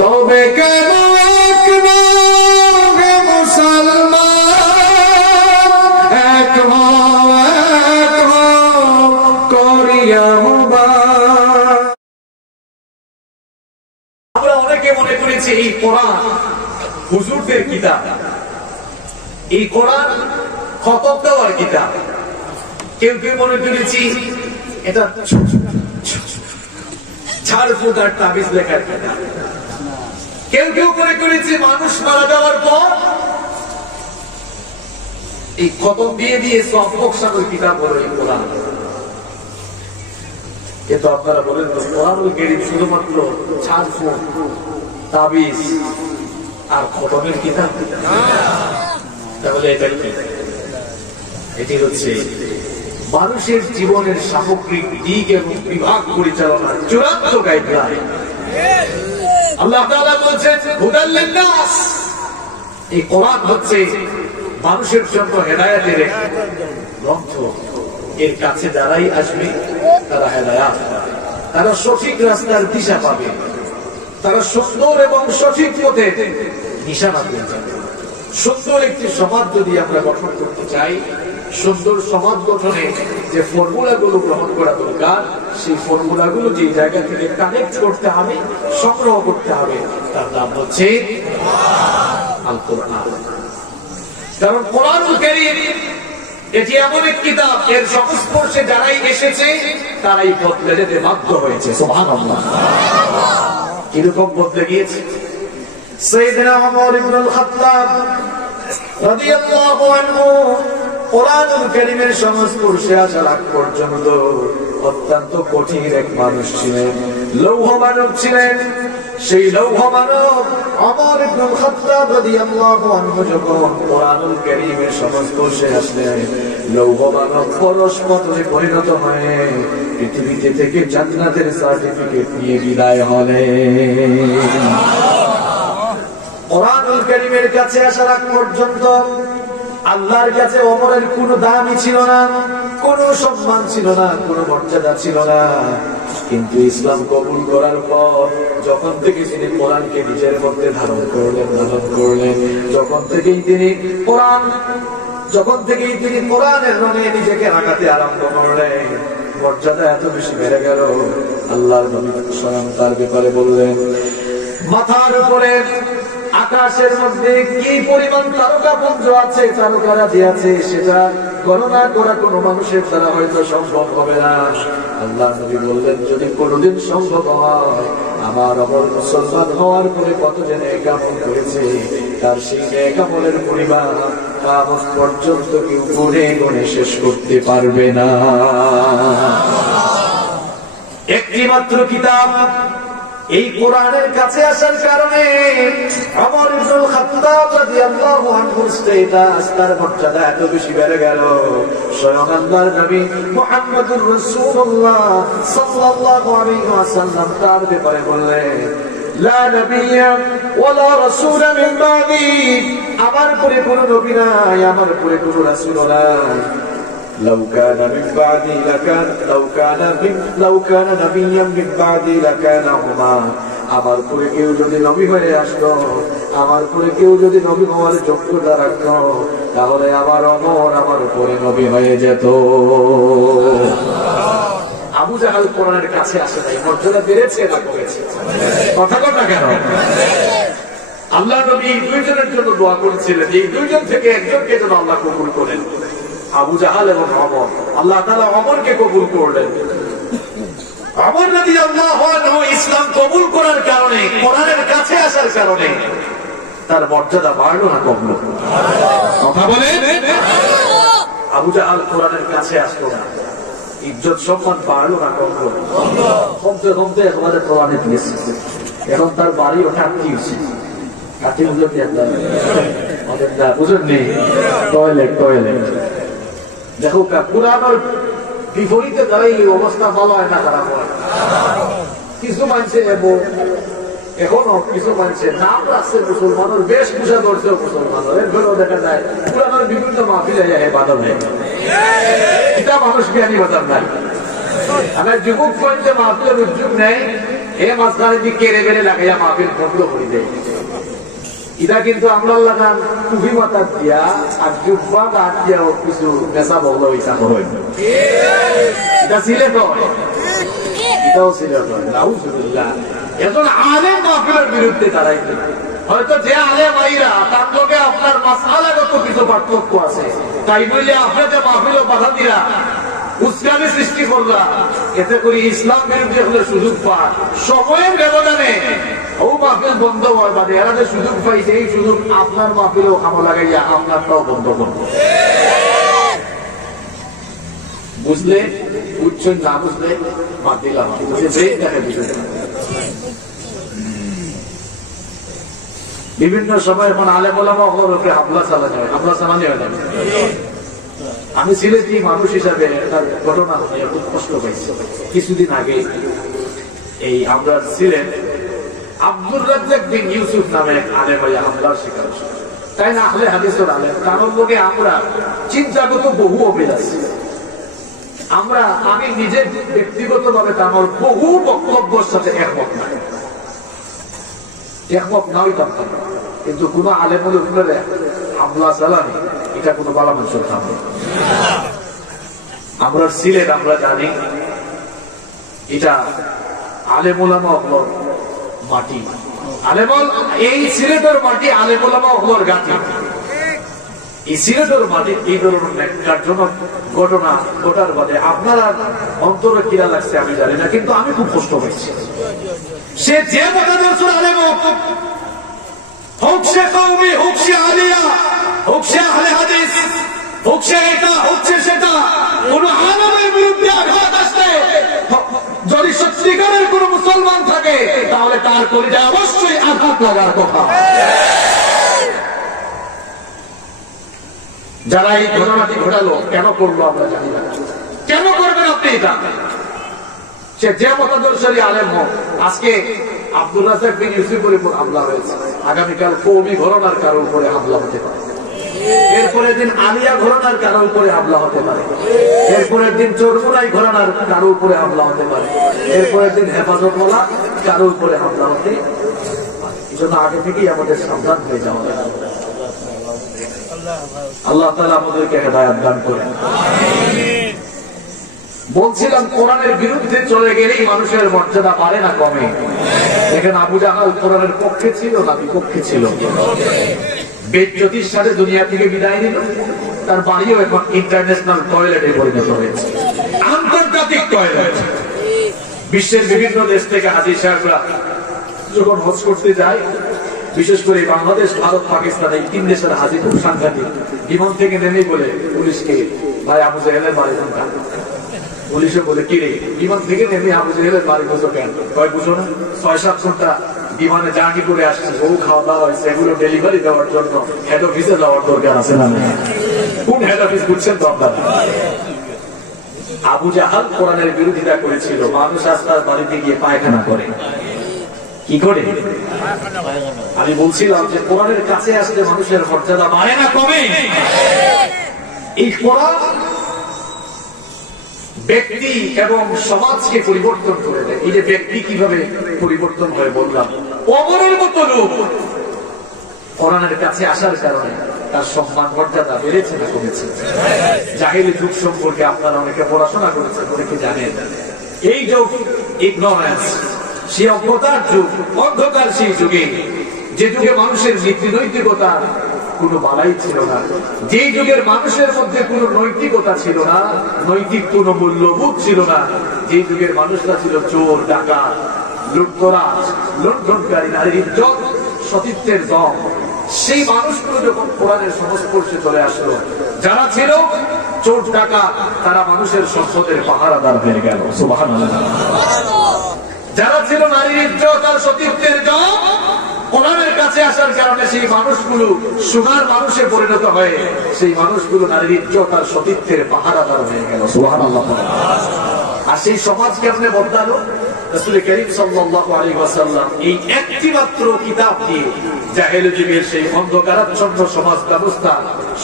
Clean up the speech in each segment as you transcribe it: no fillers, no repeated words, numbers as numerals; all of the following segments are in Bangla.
তবে কেন একভাবে মুসলমান এক করিয়া আমরা অনেকে মনে করেছি এই কোরআন হুজুরদের কিতাব, এই কোরআন খতম দেওয়ার কিতাব। কেউ কেউ মনে করেছি এটা ঝাড় ফুটার তাবিজ লেখার কিতাব। কেউ কেউ মনে করেছে মানুষ মারা যাওয়ার পর এই খতম দিয়ে দিয়ে সব বক্সানোর কিতাব হলো এই কোরআন। কিন্তু আপনারা বলেন তো কোরআনুল কারীম শুধুমাত্র ঝাড় ফুট, তাবিজ আর খতমের কিতাব? তাহলে এটি হচ্ছে মানুষের জীবনের সামগ্রিক দিক এবং বিভাগ পরিচালনার চূড়ান্ত গাইডলাইন। আল্লাহ তাআলা বলেছেন হুদাল লিন-নাস, এই কোরআন হচ্ছে মানুষের জন্য হেদায়েতের এক গ্রন্থ। এর কাছে যারাই আসবে তারা হেদায়েত পাবে, তারা সঠিক রাস্তার দিশা পাবে, তারা সুন্দর এবং সঠিক পথে নিশানা পেয়ে যাবে। সুন্দর একটি সমাজ যদি আমরা গঠন করতে চাই, সুন্দর সমাজ গঠনে যে ফর্মুলাগুলো গ্রহণ করা দরকার, সেই ফর্মুলাগুলো যে জায়গা থেকে কানেক্ট করতে হবে, সংগ্রহ করতে হবে, তার নাম হচ্ছে আল কোরআন। কারণ কোরআনুল কারীম এটি এমন এক কিতাব, এর সংস্পর্শে যারাই এসেছে তারাই বদলে যেতে বাধ্য হয়েছে। সুবহানাল্লাহ। কিরকম বদলে গিয়েছে? সাইয়েদনা ওমর ইবনুল খাত্তাব রাদিয়াল্লাহু আনহু কোরআনুল কারীমের সংস্পর্শে আসার আগ পর্যন্ত অত্যন্ত কঠিন এক মানুষ ছিলেন, লৌহ মানব ছিলেন। সেই লৌহ মানব ওমর ইবনুল খাত্তাব রাদিয়াল্লাহু আনহু যখন কোরআনুল কারীমের সংস্পর্শে আসলেন, লৌহ মানব পরশমতে পরিণত হয়ে পৃথিবীতে থেকে জান্নাতের সার্টিফিকেট নিয়ে বিদায় হলেন। কোরআনুল কারীমের কাছে আসার আগ পর্যন্ত আল্লাহর কাছে ওমরের কোনো দামই ছিল না, কোনো সম্মান ছিল না, কোনো মর্যাদা ছিল না। কিন্তু ইসলাম কবুল করার পর যখন থেকে তিনি কোরআনকে নিজের মধ্যে ধারণ করলেন, যখন থেকেই তিনি কোরআনের রঙে নিজেকে রাখাতে আরম্ভ করলেন, মর্যাদা এত বেশি বেড়ে গেল। আল্লাহর নবী স্বয়ং তার ব্যাপারে বললেন, মাথার উপরে আকাশের মধ্যে কি পরিমাণ তারকাপুঞ্জ আছে, তারকারাজি আছে, সেটা গণনা করা কোনো মানুষের দ্বারা হয়তো সম্ভব হবে না। আল্লাহ নবী বললেন, যদি কোনোদিন সম্ভব হয়, আমার ওমর মুসলমান হওয়ার পরে কত যে নেক আমল করেছে, তার সেই নেক আমলের পরিমাণ কিয়ামত পর্যন্ত কেউ গুণে গুণে শেষ করতে পারবে না। একটি মাত্র কিতাব, এই কোরআনের কাছে আসার কারণে ওমর ইবনুল খাত্তাব রাদিয়াল্লাহু আনহুর স্ট্যাটাস, তার মর্যাদা এত বেশি বেড়ে গেল। স্বয়ং আল্লাহর নবী মুহাম্মদুর রাসূলুল্লাহ সাল্লাল্লাহু আলাইহি ওয়াসাল্লাম তার ব্যাপারে বললেন, লা নাবিয়্যা ওয়ালা রাসূলা মিন বাদি, আমার পরে কোনো নবী নাই, আমার পরে কোনো রাসূল নাই। لو كان نبيا من بعدي لكان هما, আমার পরে কেউ যদি নবী হয়ে আসতো, আমার পরে কেউ যদি নবী হওয়ার যোগ্যতা রাখতো, তাহলে আমার ওমর আমার পরে নবী হয়ে যেত। আবু জাহাল কোরআনের কাছে আসে নাই, মর্যাদা বেড়েছে না কমেছে? কথা বল না কেন? আল্লাহ নবী দুইজনের জন্য দোয়া করেছিলেন, এই দুইজন থেকে একজনকে যেন আল্লাহ কবুল করেন, আবু জাহাল এবং ওমর। আল্লাহ তাআলা ওমরকে কবুল করলেন। ওমর রাদিয়াল্লাহু আনহু ইসলাম কবুল করার কারণে, কোরআনের কাছে আসার কারণে তার মর্যাদা বাড়লো না কমলো? কথা বলেন। আবু জাহাল কোরআনের কাছে আসলো না, ইজ্জত সম্মান বাড়লো না কমলো? কমতে কমতে আমাদের কোরআনে দিয়েছে। এখন তার বাড়ি ওঠার কি হয়েছে? কাটি বুঝেননি? টয়লেট দেখো, কোরআনের বিপরীতে দাঁড়াইলে অবস্থা ভালো হয় না খারাপ হয়? কিছু মানছে এখনো কিছু মানছে নাম রাখছে মুসলমানের, বেশ পূজা করছে মুসলমানের, এরপরেও দেখা যায় কোরআনের বিভিন্ন মাহফিলে বাধা নেই। এটা মানুষ জ্ঞানী বাধা নাই। আমার যুবক পয়েন্টে মাহফিলের উদ্যোগ নেই, এ মাঝখানে দিক কেড়ে বেড়ে লাগাইয়া মাহফিল বন্ধ করে দেয়। এটা কিন্তু আমরা লাগান টুপি মাথা দিয়া আর জুব্বা কাট দিয়া কিছু নেশা বগল ইচ্ছা হয়। এটা সিলেট হয়, এটাও সিলেট হয়। নাউজুবিল্লাহ। এখন আলেম মাহফিলের বিরুদ্ধে দাঁড়াইতে, হয়তো যে আলেম আইরা তার লগে আপনার মাসআলাগত কিছু পার্থক্য আছে, তাই বলে আপনি যে মাহফিলে বাধা দিরা, উস্কানি সৃষ্টি করলা, এতে করে ইসলাম বিরুদ্ধে হলে সুযোগ পায়। সময়ের ব্যবধানে ও মাহফিল বন্ধ হওয়ার বাদে এরা যে সুযোগ পাইছে, এই সুযোগ আপনার মাহফিলেও কামো লাগাইয়া আপনারটাও বন্ধ করবো। বুঝলে বুঝছেন, না বুঝলে বাদ দিলাম। বিভিন্ন সময় এখন আলেম ওলামা ওকে হামলা চালানো হয়, হামলা চালানো হয় না। আমি সিলেটি মানুষ হিসাবে তার ঘটনা খুব কষ্ট পাইছি। কিছুদিন আগে এই আমরা সিলেট আব্দুর রাজ্জাক বিন ইউসুফ নামে এক আলেম ভাইয়া হামলার শিকার, তাই না আহলে হাদিসের আলেম। কারণ লোকে আমরা চিন্তাগত বহু অভেদ আছে। আমি নিজে ব্যক্তিগত ভাবে আমার বহু বক্তব্যের সাথে একমত নাই, একমত না হইতাম, কিন্তু কোন আলেমুল উপরে হামলা চালানি এটা কোনো বালা মানুষের কাম না। আমরা সিলেট আমরা জানি এটা আলেমুলামা হলোর মাটি, আলেমল এই সিলেটের মাটি আলেমুলামা হলোর গাঁটি। এই সিলেটের মাটি এই ধরনের ন্যাক্কারজনক ঘটনা ঘটার বাদে আপনারা অন্তরে কিরা লাগছে আমি জানি না, কিন্তু আমি খুব কষ্ট পাইছি। সে যে মতাদর্শ আলেম হোক, সে কওমি, হোক সে আলিয়া, হোক সে আহলে হাদিস, হোক সে এটা, হোক সে সেটা, কোন আলেমের বিরুদ্ধে আঘাত আসলে যদি সত্যিকারের কোন মুসলমান থাকে তাহলে তার কলিজায় অবশ্যই আঘাত লাগার কথা। যারা এই ঘটনাটি ঘটালো কেন করলো আমরা জানি না। কেন করবেন আপনি এটা? সে যে মতাদর্শী আলেম হোক, আজকে আব্দুর রাজ্জাক বিন ইউসুফের উপর হামলা হয়েছে, আগামীকাল কওমি ঘরানার কারোর উপরে হামলা হতে পারে, এরপরের দিন আলিয়া ঘরানার কারোর উপরে হামলা হতে পারে, এরপরের দিন চরমুনাই ঘরানার কারোর উপরে হামলা হতে পারে, এরপরের দিন হেফাজতওয়ালা কারোর উপরে হামলা হতে পারে। এই জন্য আগে থেকেই আমাদের সাবধান হয়ে যাওয়া লাগে। আল্লাহ তাআলা আমাদেরকে হেদায়েত দান করেন। বলছিলাম কোরআনের বিরুদ্ধে চলে গেলেই মানুষের মর্যাদা বাড়ে না কমে। দেখেন আবু জাহাল কোরআনের পক্ষে ছিল না বিপক্ষে ছিল, বেজ্জতির সাথে দুনিয়া থেকে বিদায় নিল, তার বাড়িও এখন ইন্টারন্যাশনাল টয়লেটে পরিণত হয়েছে, আন্তর্জাতিক টয়লেট। বিশ্বের বিভিন্ন দেশ থেকে হাজী সাহেবরা যখন হজ করতে যায়, বিশেষ করে বাংলাদেশ, ভারত, পাকিস্তান, এই তিন দেশের হাজী খুব সাংঘাতিক। বিমান থেকে নেমেই বলে পুলিশকে, ভাই আবু জাহেলের বাড়ি কোনটা? পুলিশে বলে কি রে, বিমান থেকে নেমে আবু জাহেলের বাড়ি বুঝো কেন? কয় বুঝো না, 6-7 ঘন্টা বিমানে জার্নি করে আসছে, বহু খাওয়া দাওয়া হয়েছে, এগুলো ডেলিভারি দেওয়ার জন্য হেড অফিসে যাওয়ার দরকার আছে না? কোন হেড অফিস বুঝছেন তো আপনারা? আবু জাহাল কোরআনের বিরোধিতা করেছিল। মানুষ আজ তার বাড়িতে গিয়ে পায়খানা করে, কি করে? আমি বলছিলাম যে কোরআনের কাছে আসলে মানুষের মর্যাদা বাড়ে না কমে। এই কোরআন ব্যক্তি এবং সমাজকে পরিবর্তন করে দেয়। এই যে ব্যক্তি কিভাবে পরিবর্তন হয় বললাম, ওমরের মতো লোক কোরআনের কাছে আসার কারণে তার সম্মান মর্যাদা বেড়েছে না কমেছে? জাহেলি যুগ সম্পর্কে আপনারা অনেকে পড়াশোনা করেছেন, অনেকে জানেন। এই যুগ ইগনোরেন্স, সেই অজ্ঞতার যুগ, অন্ধকার সেই যুগে, যে যুগে মানুষের নীতি নৈতিকতা কোনো বালাই ছিল না, যে যুগের মানুষের মধ্যে কোনো নৈতিকতা ছিল না, নৈতিক কোনো মূল্যবোধ ছিল না, যে যুগের মানুষরা ছিল চোর, ডাকাত, লুটতরাজ, লুণ্ঠনকারী, নারীর ইজ্জত, সতীত্বের দম, সেই মানুষগুলো যখন কোরআনের সংস্পর্শে চলে আসলো, যারা ছিল চোর ডাকাত, তারা মানুষের সম্পদের পাহারাদার হয়ে গেল। সুবহানাল্লাহ। যারা ছিল নারীর ইজ্জত আর সতীত্বের দম, কোরআনের কাছে আসার কারণে সেই মানুষগুলো সোনার মানুষে পরিণত হয়ে সেই মানুষগুলো নারীর ইজ্জত আর সতীত্বের পাহারাদার হয়ে গেল। সুবহানাল্লাহ। আর সেই সমাজ কেমনে বদলালো? রাসূল করিম সাল্লাল্লাহু আলাইহি ওয়াসাল্লাম এই একটি মাত্র কিতাব দিয়ে জাহেলি যুগের সেই অন্ধকারাচ্ছন্ন সমাজ ব্যবস্থা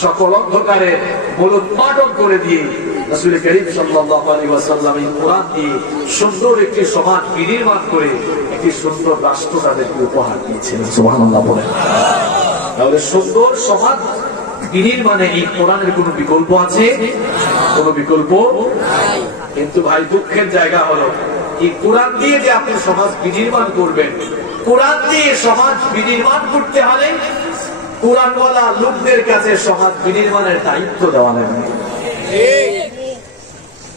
সকল অন্ধকারের মূলোৎপাটন করে দিয়ে রাসূল করিম সাল্লাল্লাহু আলাইহি ওয়াসাল্লাম এই কোরআন দিয়ে সুন্দর একটি সমাজ বিনির্মাণ করে একটি সুন্দর রাষ্ট্র তাদেরকে উপহার দিয়েছেন। সুবহানাল্লাহ বলেন। তাহলে সুন্দর সমাজ বিনির্মাণে এই কোরআনের কোনো বিকল্প আছে? কোনো বিকল্প নাই। কিন্তু ভাই দুঃখের জায়গা হলো এই কোরআন দিয়ে যে আপনি সমাজ বিনির্মাণ করবেন, কোরআন দিয়ে সমাজ বিনির্মাণ করতে হলে কোরআনওয়ালা লোকদের কাছে সমাজ বিনির্মাণের দায়িত্ব দেওয়া লাগবে।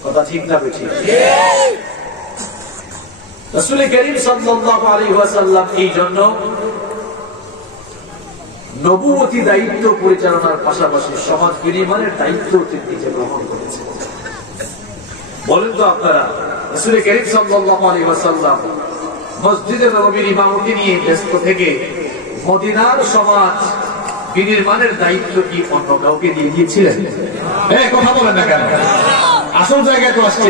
কথা ঠিক না বেঠিক? রাসূল করিম সাল্লাল্লাহু আলাইহি ওয়াসাল্লাম এই জন্য নবুয়তি দায়িত্ব পরিচালনার পাশাপাশি সমাজ বিনির্মাণের দায়িত্ব তিনি নিজে গ্রহণ করেছেন। বলেন তো আপনারা, রাসূল করিম সাল্লাল্লাহু আলাইহি ওয়াসাল্লাম মসজিদে নববীর ইমামতি নিয়ে ব্যস্ত থেকে মদিনার সমাজ বিনির্মাণের দায়িত্ব কি অন্য কাউকে দিয়ে দিয়েছিলেন? কথা বলেন না কেন? আসল জায়গায় তো আসছে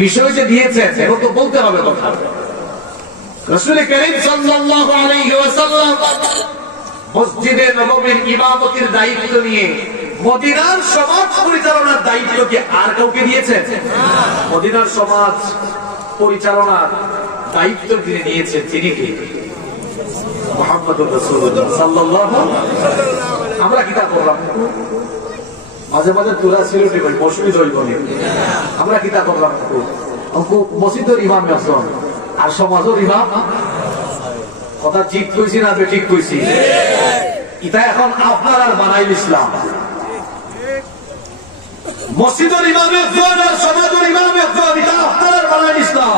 বিষয় যে দিয়েছেন এখন তো বলতে হবে কথা। রাসূল করিম সাল্লাল্লাহু আলাইহি ওয়াসাল্লাম মসজিদে নববীর ইমামতির দায়িত্ব নিয়ে মদিনার সমাজ পরিচালনার দায়িত্ব কি আর কাউকে দিয়েছেন? মদিনার সমাজ পরিচালনার দায়িত্ব তিনি নিয়েছেন, তিনি কি? মুহাম্মদুর রাসূলুল্লাহ সাল্লাল্লাহু আলাইহি ওয়াসাল্লাম। আমরা কিতা করলাম? মাঝে মাঝে তোরা ছিল ঠিক মসজিদ হইব না, আমরা কিতা করলাম? মসজিদের ইমাম একজন আর সমাজের ইমাম। কথা ঠিক কইছি না ঠিক কইছি? এটা এখন আপনার আর বানাইল ইসলাম। মসজিদের ইমাম একজন আর সমাজের ইমাম একজন, এটা আপনার আর বানাইল ইসলাম।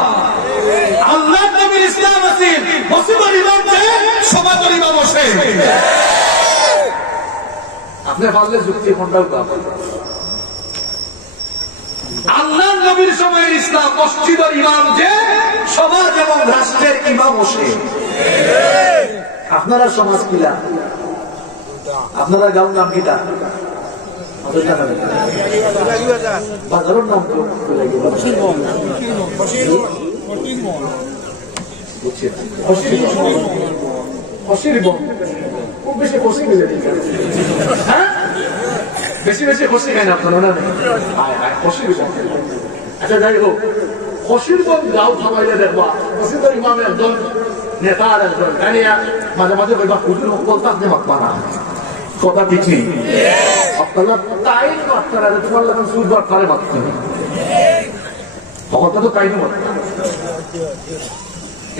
আল্লাহ নবীর ইসলাম আছে মসজিদের ইমাম যে সমাজের ইমাম বসে। আপনি পারলে যুক্তি কোনটাও পাবেন। আল্লাহ নবীর সময়ের ইসলাম মসজিদের ইমাম যে সমাজ এবং রাষ্ট্রের ইমাম বসে। আপনারা সমাজ কিলা, আপনারা গাঁও নাম কিটা? বাজারের নাম তো বেশি বেশি খুশি খাই না আপনারা না? আচ্ছা যাই হোক, খসিরগঞ্জ গাঁও থামাইলে দেখবা মসজিদের ইমাম একজন নেতা আর একজন মাঝে মাঝে কইবা হুজুর বলতাম যে মাতবা না। কথা ঠিক নেই? আপনারা তাই মাত্রা তোমার লাগেন সুরবার পারে মাত্র তখন তো তাই না।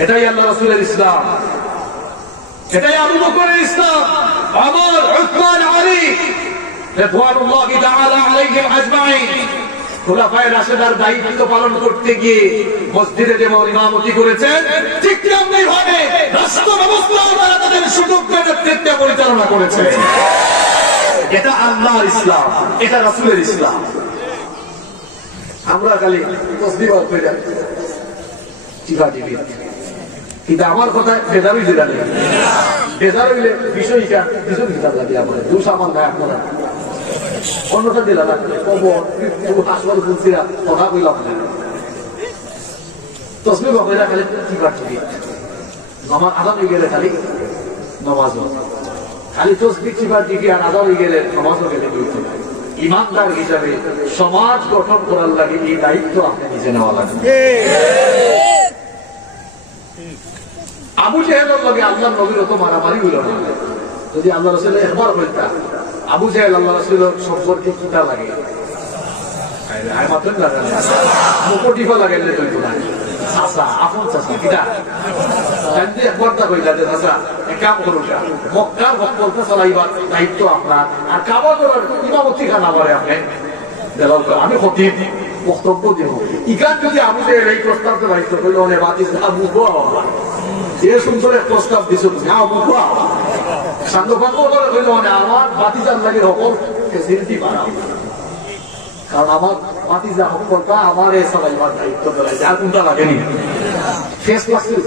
এটাই আল্লাহ রাসূলের ইসলাম, এটাই আবু বকরের ইসলাম, ওমর, উসমান, আলী রাদিয়াল্লাহু তাআলা আলাইহিম আজমাইন খোলাফায়ে রাশিদার দায়িত্ব পালন করতে গিয়ে মসজিদে যেমন ইমামতি করেছেন, ঠিক তেমনি ভাবে রাষ্ট্র ব্যবস্থাও তারা তাদের সুযোগ্য নেতৃত্বে পরিচালনা করেছে। এটা আল্লাহর ইসলাম, এটা রাসূলের ইসলাম। আমরা খালি তসবিহ পড়ে যাই টিভি, কিন্তু আমার কথা বেজারই দিলা নেই। বেজার হইলে বিষয়টা ভীষণ হিসাব লাগে আমার দু সামান গায়ে আপনারা অন্যটা দিলা না কবর হাসপাতাল খুলছিরা কথা বললাম না। তসবিহ পড়ে খালি টিভি আমার আদান হয়ে গেলে খালি নমাজ, খালি তসবিহ টিভি আর আদান হয়ে গেলে নমাজও গেলে দুইটা। ইমানদার হিসাবে সমাজ গঠন করার লাগে এই দায়িত্ব আপনি নিজে নেওয়া লাগবে। আবু জেহেলের লগে আল্লাহ নবীর অত মারামারি হইল না। যদি আল্লাহ রাসূল একবার বলতা আবু জেহেল আল্লাহ রাসূলের সম্পর্কে কিতা লাগে মাত্র লাগে মুকুটিফা লাগাইলে চলতো না। চাচা আপন চাচা কিতা একবার তা কইলা যে চাচা এক কাম করুন, মক্কার বক্তব্য চালাইবার দায়িত্ব আপনার, আর কাবা করার ইমামতি খানা পারে আপনি দেওয়াল করে আমি খতিব বক্তব্য দিব। ইকান যদি আবু জেহেল এই প্রস্তাবটা দায়িত্ব করল অনেক বাতিস আবু এ সুন্দর এক প্রস্তাব দিছ তুমি বুঝবা সাংগপাঙ্গ হইল মানে আমার বাতিজার লাগে সকল ফেসিলিটি বাড়াও, কারণ আমার বাতিজা সকলটা আমার এ চালাইবার দায়িত্ব দেয় যার কোনটা লাগেনি। ফেস লাগছিল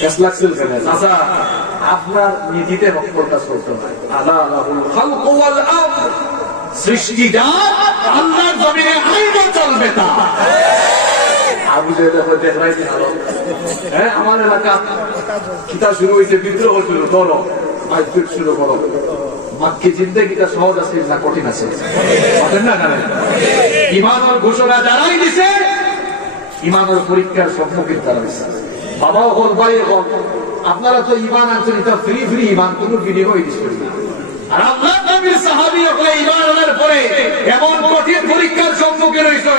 ফেস লাগছিল কেন? আচ্ছা আপনার নীতিতে সকলটা চলতে হয়। আল্লাহ খালকু ওয়াল আমর, সৃষ্টিজাত আল্লাহর জমিনে আইনও চলবে তা। আবু জেহেল দেখাই দিন আমার এলাকা কিতা শুরু হয়েছে, বিদ্রোহ শুরু করো 5 ফিট শুরু করো, মাক্কি জিন্দেগিটা সহজ আছে না কঠিন আছে? না জানেন, ইমানের ঘোষণা জানাই দিছে, ইমানের পরীক্ষার সম্মুখীন তারা হয়েছে। বাবাও হল, ভাই হল, আপনারা তো ইমান আনছেন, এটা ফ্রি ইমান, কোনো বিনিময় দিচ্ছে না। আর আল্লাহ নবীর সাহাবী হলে ইমান আনার পরে এমন কঠিন পরীক্ষার সম্মুখীন হয়েছে,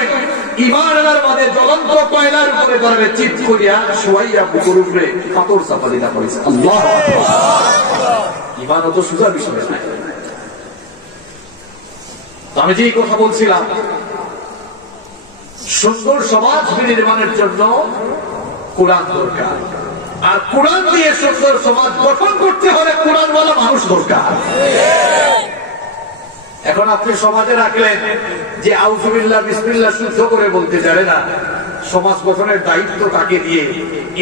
ইমান আনার বাদে জ্বলন্ত কয়লার উপরে ধরে চিৎ করিয়া শোয়াইয়া বুকুর উপরে পাথর চাপা দিতে করেছে। আল্লাহু আকবার। ইমান অত সোজা বিষয় না। আমি যে কথা বলছিলাম, সুন্দর সমাজ নির্মাণের জন্য কোরআন দরকার, আর কোরআন দিয়ে সুন্দর সমাজ গঠন করতে হলে কোরআনওয়ালা মানুষ দরকার। এখন আপনি সমাজে রাখলেন যে আউযুবিল্লাহ বিসমিল্লাহ শুদ্ধ করে বলতে জানে না, সমাজ গঠনের দায়িত্ব তাকে দিয়ে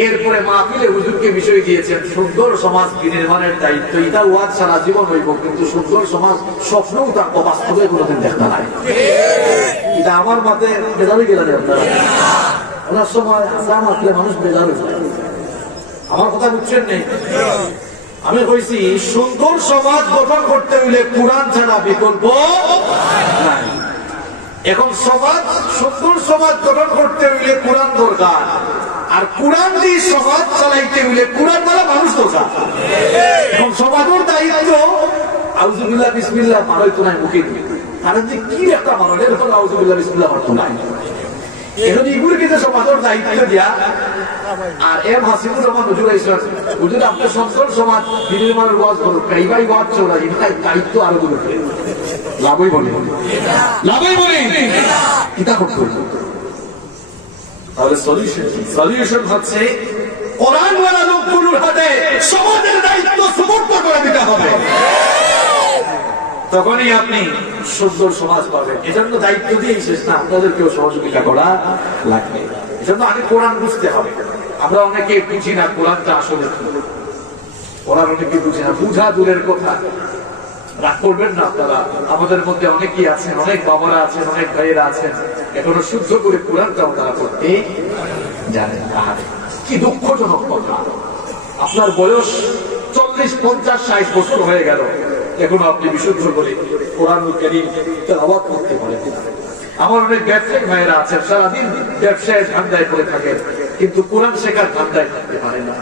এরপরে মাহফিলে হুজুরকে বিষয় দিয়েছেন সুন্দর সমাজ নির্মাণের দায়িত্ব। এটা ওয়াজ সারা জীবন হইব, কিন্তু সুন্দর সমাজ স্বপ্নও তার বাস্তবে কোনোদিন দেখতে নাই। এটা আমার মাঝে বেজারি গেলেন আপনারা, ওনার সময় আশা মাত্রে মানুষ বেজার হয়ে যায়। আমার কথা বুঝছেন নেই? আমি কইছি সুন্দর সমাজ গঠন করতে হইলে কোরআন ছাড়া বিকল্প নাই। এখন সমাজ, সুন্দর সমাজ গঠন করতে হইলে কোরআন দরকার, আর কোরআন দিয়ে সমাজ চালাইতে হইলে কোরআন দ্বারা মানুষ দরকার। এখন সমাজের দায়িত্ব আউযুবিল্লাহ বিসমিল্লাহ পারইতো নাই মুখে, কারণ যে কি একটা মানুষ এরকম আউযুবিল্লাহ বিসমিল্লাহ পারতো নাই। এখন এগুলোকে যে সমাজের দায়িত্ব দিয়া, আর এম হাসিবুর রহমান হুজুর আইসা, হুজুর আপনার সুন্দর সমাজ নির্মাণের ওয়াজ করো, কাইবাই ওয়াজ চলা, এটা দায়িত্ব আরো দূর লাভই বলে, লাভই বলে কিতা করতে হবে। তাহলে সলিউশন হচ্ছে কোরআনওয়ালা লোকগুলোর হাতে সমাজের দায়িত্ব সুপর্দ করে দিতে হবে, তখনই আপনি সুন্দর সমাজ পাবেন। এজন্য দায়িত্ব দিয়ে শেষ না, আপনাদেরকেও সহযোগিতা করা লাগবে। এজন্য আগে কোরআন বুঝতে হবে। আমরা অনেকে বুঝি না কোরআনটা আসলে, কোরআন অনেকে বুঝি না, বুঝা দূরের কথা। রাগ করবেন না আপনারা, আমাদের মধ্যে অনেকেই আছেন, অনেক বাবারা আছেন, অনেক ভাইয়েরা আছেন, এখনো শুদ্ধ করে কোরআনটাও তারা করতে জানেন না। কি দুঃখজনক কথা, আপনার বয়স 40, 50, 60 বছর হয়ে গেল, এখনো আপনি বিশুদ্ধ করে কোরআনুল কারীম তেলাওয়াত করতে পারেন না। আমার অনেক ব্যবসায়ী ভাইয়েরা আছেন, সারাদিন ব্যবসায় ধান্দায় করে থাকেন, কিন্তু কোরআন শেখার ধান্দায় থাকতে পারেন না।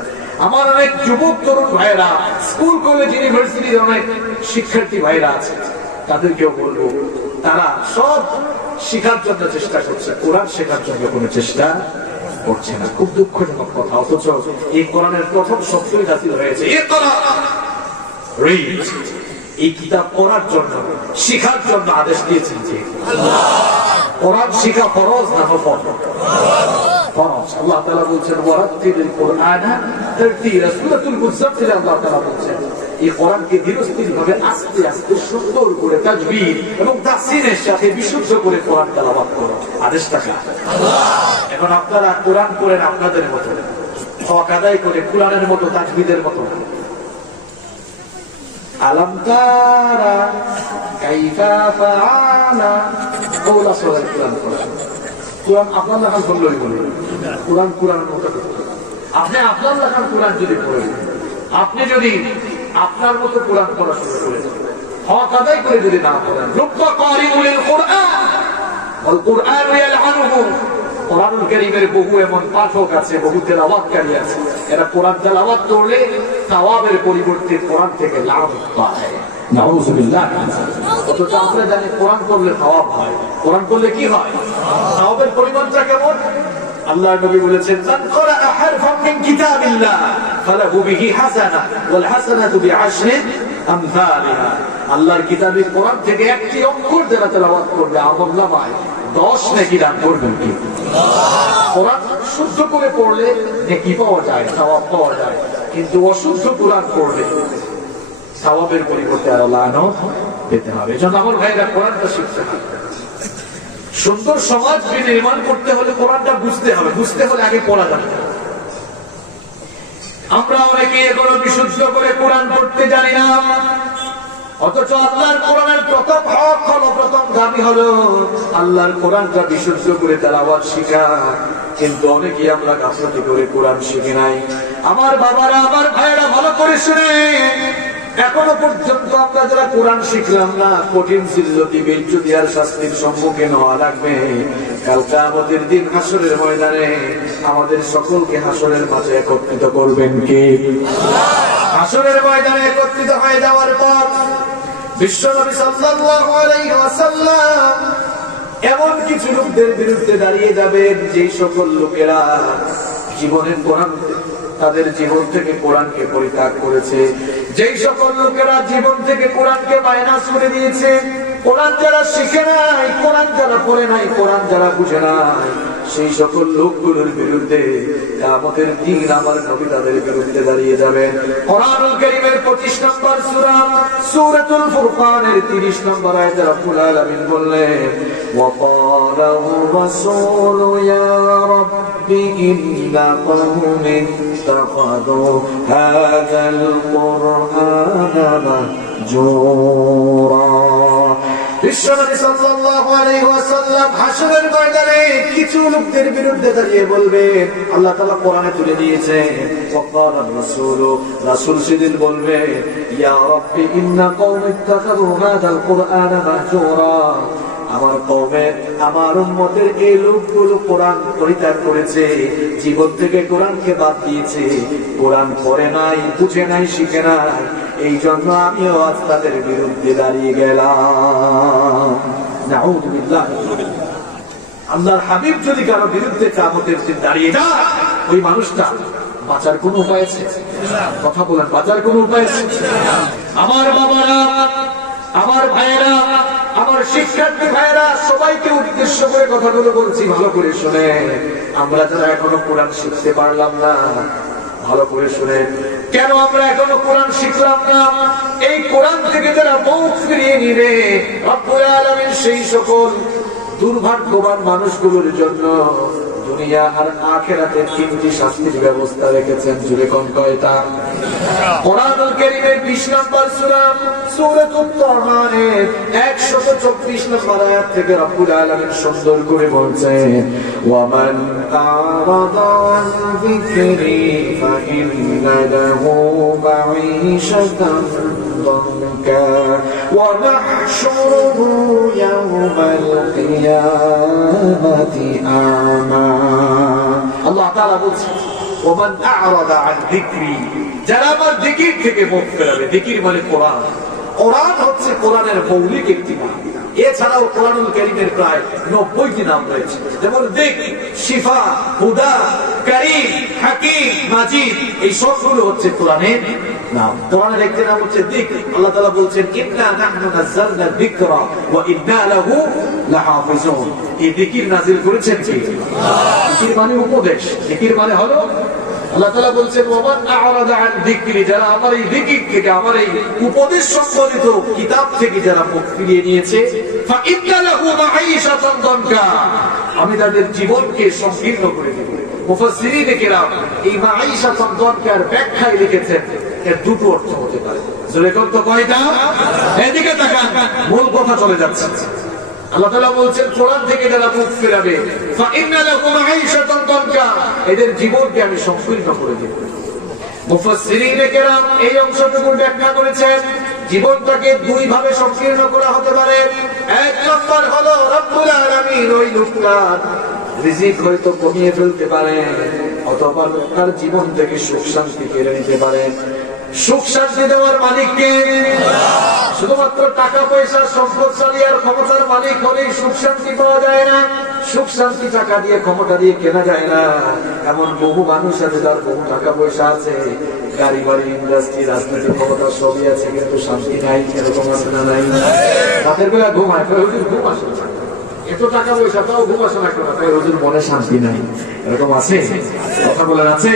আমার অনেক যুবক তরুণ ভাইয়েরা, স্কুল কলেজ ইউনিভার্সিটির অনেক শিক্ষার্থী ভাইয়েরা আছে, তাদেরকেও বলবো তারা সব শিখার জন্য চেষ্টা করছে, কোরআন শেখার জন্য কোনো চেষ্টা করছে না। খুব দুঃখজনক কথা। অথচ এই কোরআনের প্রথম শব্দই নাযিল হয়েছে ইকরা, রিড। এই কিতাব পড়ার জন্য, শিখার জন্য আদেশ দিয়েছেন যে আল্লাহ। কোরআন শিখা ফরজ না নফল? ফরজ। আল্লাহ তাআলা বলছেন ওয়ারাত্তিলিল কুরআনা তারতীলা। সূরাতুল মুযাম্মিল আল্লাহ তাআলা বলছেন এই কোরআনকে ধীরস্থিরভাবে আস্তে আস্তে সুন্দর করে তাজবীদ এবং তাহসিনের সাথে বিশুদ্ধ করে কোরআন তেলাওয়াত করো। আদেশটা কার? আল্লাহ। এখন আপনারা কোরআন পড়েন আপনাদের মতো, হক আদায় করে কোরআনের মতো, তাজবীদের মতো। আলাম তারা কাইফা ফাআলা কওলা সূরা কোরআন পড়া। কোরআন আপনার লেখার বললেই বলে, কোরআন কোরআনের মতো করতে। আপনি আপনার লেখার কোরআন যদি পড়েন, আপনি যদি আপনার মতো কোরআন পড়া শুরু করেন, হক আদায় করে যদি না পড়েন, রুব্বা কারিউল কোরআন ওয়াল কোরআন ইয়ালআনুহু। কোরআনুল কারীমের বহু এমন পাঠক আছে, বহু তেলাওয়াতকারী আছে, এরা কোরআন তেলাওয়াত করলে সওয়াবের পরিবর্তে কোরআন থেকে লাভ পায়। নাউযুবিল্লাহ। অথচ আমরা জানি কোরআন করলে সওয়াব হয়, কোরআন করলে কি হয়? সওয়াবের পরিমাণটা কেমন? আল্লাহর নবী বলেছেন মান ক্বারা হারফান মিন কিতাবিল্লাহ ফালাহু বিহি হাসানাহ ওয়াল হাসানাতু বিআশরি আমসালিহা। আল্লাহর কিতাবে কোরআন থেকে একটি অক্ষর যারা তেলাওয়াত করবে আমলনামায় 10 নেকি দান করবেন। কি কোরআন শুদ্ধ করে পড়লে নেকি পাওয়া যায়, সওয়াব পাওয়া যায়, কিন্তু অশুদ্ধ কোরআন পড়লে সওয়াবের পরিবর্তে আরো লানত পেতে হবে। এজন্য আমার ভাইরা কোরআনটা শিখতে হবে। সুন্দর সমাজ নির্মাণ করতে হলে কোরআনটা বুঝতে হবে, বুঝতে হলে আগে পড়া যাবে। আমরা অনেকে এখনো বিশুদ্ধ করে কোরআন পড়তে জানি না, অথচ আল্লাহর কোরআনের প্রথম হক হলো, প্রথম দাবি হলো আল্লাহর কোরআনটা বিশুদ্ধ করে তেলাওয়াত শিখা। কিন্তু অনেকেই আমরা গাফলতি করে কোরআন শিখি নাই। আমার বাবারা, আমার ভাইয়েরা ভালো করে শুনে, এখনো পর্যন্ত আমরা যারা কোরআন শিখলাম না, কঠিন সিল্লতি বেজ্জতি আর শাস্তির সম্মুখীন হওয়া লাগবে। কাল কিয়ামতের দিন হাসরের ময়দানে আমাদের সকলকে হাসরের মাঝে একত্রিত করবেন কে? হাসরের ময়দানে একত্রিত হয়ে যাওয়ার পর বিশ্বনবী সাল্লাল্লাহু আলাইহি ওয়াসাল্লাম এমন কিছু লোকদের বিরুদ্ধে দাঁড়িয়ে যাবেন, যে সকল লোকেরা জীবনের কোরআন, তাদের জীবন থেকে কোরআনকে পরিত্যাগ করেছে, যেই সকল লোকেরা জীবন থেকে কোরআনকে মাইনাস করে দিয়েছে, কোরআন যারা শিখে নাই, কোরআন যারা পড়ে নাই, কোরআন যারা বুঝে নাই, সেই সকল লোকগুলোর বিরুদ্ধে কিয়ামতের দিন আমার নবী তাদের বিরুদ্ধে দাঁড়িয়ে যাবেন। কোরআনুল কারীমের 25 নম্বর সূরা সূরাতুল ফুরকানের 30 নম্বর আয়াতে রব্বুল আলামিন বললেন, ওয়াকালা রাসূলু ইয়া রাব্বি ইন্না কওমি ইত্তাখাযু হাযাল কুরআনা মাহজুরা। বিশ্বনবী সাল্লাল্লাহু আলাইহি ওয়াসাল্লাম হাসরের ময়দানে কিছু লোকদের বিরুদ্ধে দাঁড়িয়ে বলবেন, আল্লাহ তাআলা কোরআনে তুলে দিয়েছেন, ওয়াকালা রাসূলু, রাসূল সেদিন বলবে, ইয়া রাব্বি ইন্না কওমি ইত্তাখাযু হাযাল কুরআনা মাহজুরা, আমার কওমের, আমার উম্মতের এই লোকগুলো কোরআন পরিত্যাগ করেছে, জীবন থেকে কোরআনকে বাদ দিয়েছে, কোরআন পড়ে নাই, বুঝে নাই, শিখে নাই, এই জন্য আমিও আজ তাদের বিরুদ্ধে দাঁড়িয়ে গেলাম। নাউযুবিল্লাহ। আল্লাহর হাবিব যদি কারো বিরুদ্ধে কিয়ামতের দিন দাঁড়িয়ে যায়, ওই মানুষটা বাঁচার কোন উপায় আছে? কথা বলেন, বাঁচার কোন উপায় আছে? আমার বাবারা, আমার ভাইয়েরা, আমার শিক্ষার্থী ভাইয়েরা, সবাইকে উদ্দেশ্য করে কথাগুলো বলছি, ভালো করে শুনে। আমরা যারা এখনো কোরআন শিখতে পারলাম না, ভালো করে শুনে, কেন আমরা এখনো কোরআন শিখলাম না? এই কোরআন থেকে যারা মুখ ফিরিয়ে নিবে, রব্বুল আলামিন সেই সকল দুর্ভাগ্যবান মানুষগুলোর জন্য দুনিয়া আর আখিরাতে 3টি শাস্তির ব্যবস্থা রেখেছেন। জুড়ে কোন কয়টা? কোরআনুল কারীমের 20 নম্বর সূরা সূরাতুত তাহারের 124 নম্বর আয়াত থেকে রব্বুল আলামিন সুন্দর করে বলছেন, ওয়া মান আরাদা আন যিকরি ফা ইন্না লাহু মাঈশাতান দানকা ওয়া নাহশুরুহু ইয়াওমাল কিয়ামাতি আমা। আল্লাহ তাআলা বলছেন, ওমান আ'রাদা আন যিকরি, যারা আমার জিকির থেকে মুখ ফেরাবে। জিকির মানে কোরআন। কোরআন হচ্ছে কোরআনের মৌলিক একটি নাম। এছাড়াও কোরআনুল কারীমের প্রায় 90টি নাম রয়েছে, যেমন যিকর, শিফা, হুদা, কারীম, হাকীম, মাজিদ, এই সবগুলো হচ্ছে কোরআনের নাম। কোরআনের একটি নাম হচ্ছে যিকর। আল্লাহ তাআলা বলছেন, ইন্না নাহনু নাযালনা যিকরা ওয়া ইন্না লাহু লাহাফিজুন। এই যিকর নাযিল করেছেন কে? আল্লাহ। যিকর মানে উপদেশ, যিকর মানে হলো, আল্লাহ তাআলা বলছেন, ওমান আ'রাদা আন যিকরি, যারা আমার এই যিকির থেকে, আমার এই উপদেশ সম্বলিত কিতাব থেকে যারা মুখ ফিরিয়ে নিয়েছে, ফা ইন্না লাহু মাঈশাতান দানকা, আমি তাদের জীবনকে সংকীর্ণ করে দেব। মুফাসসিরিনে কেরাম এই মাঈশাতান দানকার ব্যাখ্যায় লিখেছেন, এর দুটো অর্থ হতে পারে। জোরে কোন তো কয়টা? এদিকে তাকান, মূল কথা চলে যাচ্ছে। আল্লাহ তাআলা বলছেন, কোরআন থেকে যারা মুখ ফেরাবে, ফা ইন্না লাহু মাঈশাতান দানকা, এদের জীবনকে আমি সংকীর্ণ করে দেব। মুফাসসিরিনে কেরাম এই অংশটুকু ব্যাখ্যা করেছেন, জীবনটাকে দুই ভাবে সংকীর্ণ করা হতে পারে। এক নম্বর হলো, রব্বুল আলামিন ওই লোকটার রিজিক হয়তো কমিয়ে ফেলতে পারে, অথবা তার জীবন থেকে সুখ শান্তি কেড়ে নিতে পারে। সুখ শান্তি দেওয়ার মালিক কে? শুধুমাত্র টাকা পয়সা, সম্পদশালী আর ক্ষমতার মালিক হলেই সুখ শান্তি পাওয়া যায় না। সুখ শান্তি টাকা দিয়ে, ক্ষমতা দিয়ে কেনা যায় না। এমন বহু মানুষ আছে যার বহু টাকা পয়সা আছে, গাড়ি বাড়ি, ইন্ডাস্ট্রি, রাজনৈতিক ক্ষমতা সবই আছে, কিন্তু শান্তি নাই। এরকম আছে না নাই? রাতের বেলা ঘুমায়, ঘুম আসে না, এত টাকা পয়সা তাও ঘুম আসে না, হুজুর মনে শান্তি নাই। এরকম আছে? কথা বলেন, আছে?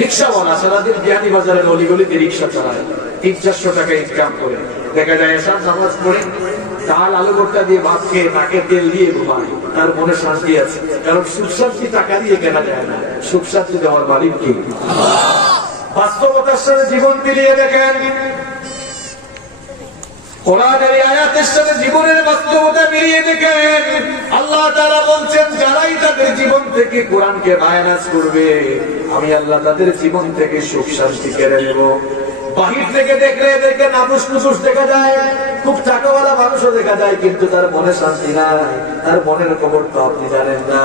রিক্সাওয়ালা সারাদিন বিয়ানী বাজারের অলিগলিতে রিক্সা চালায়, 300-400 টাকা ইনকাম করে, দেখা যায় এসব নামাজ পড়ে ডাল আলু ভর্তা দিয়ে ভাত খেয়ে নাকে তেল দিয়ে ঘুমায়, তার মনে শান্তি আছে। কারণ সুখ শান্তি টাকা দিয়ে কেনা যায় না, সুখ শান্তি দেওয়ার মালিক কে? বাস্তবতার সাথে জীবন মিলিয়ে দেখেন, কোরআনের আয়াতের সাথে জীবনের বাস্তবতা মিলিয়ে দেখেন। আল্লাহ তাআলা বলছেন, যারাই তাদের জীবন থেকে কোরআনকে মাইনাস করবে, আমি আল্লাহ তাদের জীবন থেকে সুখ শান্তি কেড়ে নেব। বাহির থেকে দেখলে এদেরকে নাপুস নুসুস দেখা যায়, খুব টাকাওয়ালা মানুষও দেখা যায়, কিন্তু তার মনে শান্তি নাই, তার মনের খবর তো আপনি জানেন না।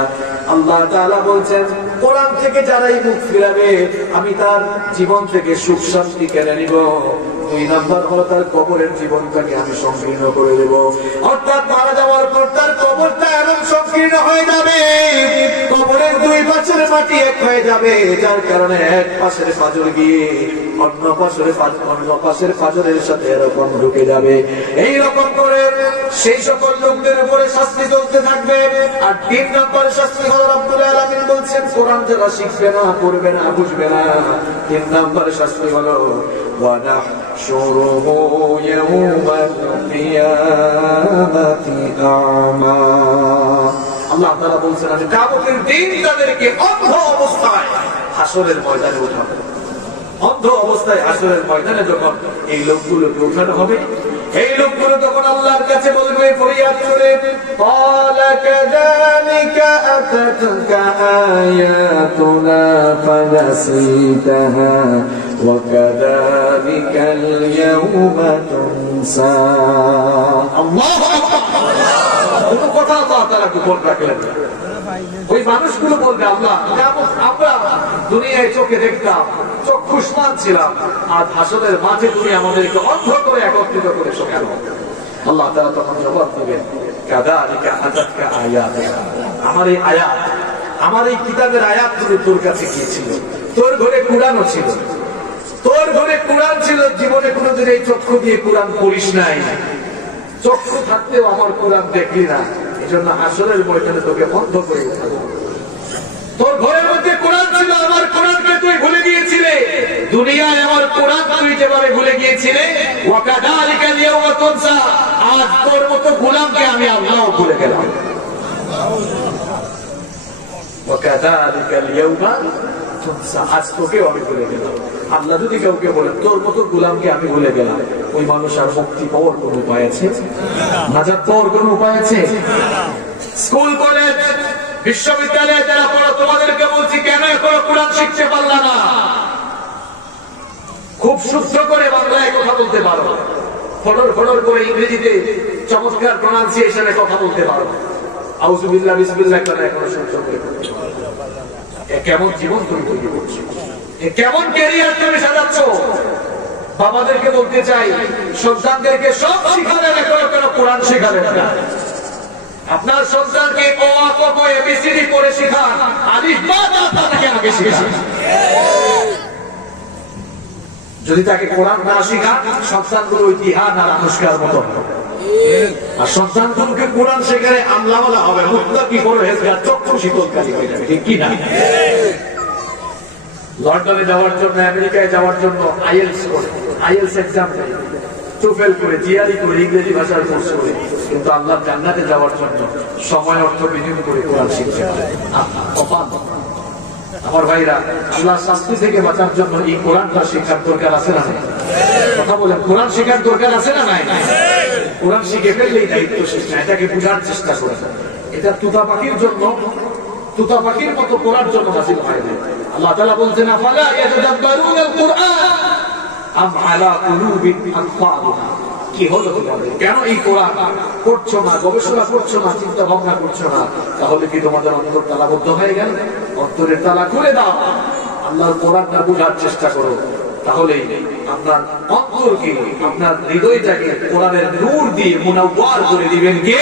আল্লাহ তাআলা বলছেন কোরআন থেকে যারাই মুখ ফিরাবে আমি তার জীবন থেকে সুখ শান্তি কেড়ে নিব। 2 নাম্বার হলো তার কবরের জীবনটাকে আমি সংকীর্ণ করে দেব। অর্থাৎ মারা যাওয়ার পর তার কবরটা এমন সংকীর্ণ হয়ে যাবে, কবরের 2 পাশের মাটি এক হয়ে যাবে, যার কারণে এক পাশের পাঁজর গিয়ে অন্য পাশের পাঁজরের সাথে এরকম ঢুকে যাবে। এই রকম করে সেই সকল লোকদের উপরে শাস্তি চলতে থাকবে। আর 3 নম্বর শাস্তি হলো রব্বুল আলামিন বলছেন কোরআন যারা শিখবে না, পড়বে না, বুঝবে না, 3 নম্বর শাস্তি হলো ونحشره يوم القيامة أعمى। আল্লাহ তাআলা বলছেন যে কিয়ামতের দিন তাদেরকে অন্ধ অবস্থায় হাসরের ময়দানে উঠাবো। অন্ধ অবস্থায় হাসরের ময়দানে যখন এই লোকগুলোকে উঠানো হবে, এই লোকগুলো তখন আল্লাহর কাছে বলবে ফরিয়াদ করে, ক্বালা কাযালিকা আতাতুকা আয়াতুনা ফানাসিতাহা ওয়া কাযালিকাল ইয়াওমা তুনসা। আল্লাহু আকবার। কোন কথা আল্লাহ তাআলা গোপন রাখলেন না। ওই মানুষগুলো বলবে আল্লাহ আমরা দুনিয়ায় চোখে দেখতাম, চক্ষুষ্মান ছিলাম, আজ হাসরের মাঝে তুমি আমাদেরকে অন্ধ করে একত্রিত করেছো কেন? আল্লাহ তাআলা তখন জবাব দিবেন কাযালিকা আতাতকা আয়াতুনা। আমার এই আয়াত, আমার এই কিতাবের আয়াত তোর কাছে কি ছিল? তোর ঘরে কুরআনও ছিল, তোর ঘরে কুরআন ছিল, জীবনে কোনোদিন এই চক্ষু দিয়ে কুরআন পড়িস নাই, চক্ষু থাকতেও আমার কুরআন দেখলি না, এজন্য হাসরের ময়দানে তোকে বন্ধ করে উঠাবো। তোর ঘরের মধ্যে কোরআন ছিল, আমার কোরআনকে তুই ভুলে গিয়েছিলে, দুনিয়ায় আমার কোরআন তুই যেভাবে ভুলে গিয়েছিলে, ওয়া কাযালিকাল ইয়াওমা তুনসা, আজ তোর মতো গোলামকে আমি আল্লাহও ভুলে গেলাম। ওয়া কাযালিকাল ইয়াওমা তুনসা, আজ তোকেও আমি ভুলে গেলাম। আল্লাহ যদি কাউকে বলেন তোর মতো গোলামকে আমি ভুলে গেলাম, ওই মানুষ আর মুক্তি পাওয়ার কোন উপায় আছে? নাজাত পাওয়ার কোন উপায় আছে? স্কুল কলেজ বিশ্ববিদ্যালয়ে যারা পড়ো তোমাদেরকে বলছি কেন এখনো কোরআন শিখতে পারলা না? খুব শুদ্ধ করে বাংলায় কথা বলতে পারো, ফটর ফটর করে ইংরেজিতে চমৎকার প্রনাউন্সিয়েশনে কথা বলতে পারো, আউযুবিল্লাহ বিসমিল্লাহ করে এখনো শুদ্ধ করে কেমন জীবন তুমি তৈরি করছো, কেমন ক্যারিয়ার তুমি সাজাচ্ছ? বাবাদেরকে বলতে চাই সন্তানদেরকে সব শিখালেন, এখনো কেন কোরআন শিখালেন না? আপনার সন্তানকে অ আ ক খ এবিসিডি পড়ে শিখান, আলিফ বা তা তাকে আগে শিখান। যদি তাকে কোরআন না শিখান, সন্তানগুলো ইতিহাস আর আনুষ্কার মতো, আর সন্তানগুলোকে কোরআন শেখালে আমলাওয়ালা হবে, মুত্তাকি পরহেজগার, চক্ষু শীতলকারী হয়ে যাবে, ঠিক কি না? লন্ডনে যাওয়ার জন্য, আমেরিকায় যাওয়ার জন্য আইএলস করে, আইএলস এক্সাম দেয়, টোফেল করে, জিআরই করে, ইংরেজি ভাষার কোর্স করে, কিন্তু আল্লাহ জান্নাতে যাওয়ার জন্য সময় অর্থ বিনিয়োগ করে কোরআন শিখছে। আমার ভাইরা, আল্লাহ শাস্তি থেকে বাঁচার জন্য এই কোরআনটা শেখার দরকার আছে না? কথা বলেন, কোরআন শেখার দরকার আছে না নাই? কোরআন শিখে ফেললেই দায়িত্ব শেষ না, এটাকে বোঝার চেষ্টা করে। এটা তুতা পাখির জন্য, তুতা পাখির মতো পড়ার জন্য হাসিল হয় না। আল্লাহ তাআলা বলছেন আফালা ইয়াতাদাব্বারুনাল কুরআন আম আলা কুলুবিন আকফালুহা। কি হলো তোমাদের? কেন এই কোরআন পড়ছো না, গবেষণা করছো না, চিন্তা ভাবনা করছো না? তাহলে কি তোমাদের অন্তর তালাবদ্ধ হয়ে গেল? অন্তরের তালা খুলে দাও, আল্লাহর কোরআনটা বোঝার চেষ্টা করো, তাহলে আপনার অন্তরকে, আপনার হৃদয়টাকে কোরআনের নূর দিয়ে মুনাওয়ার করে দিবেন কে?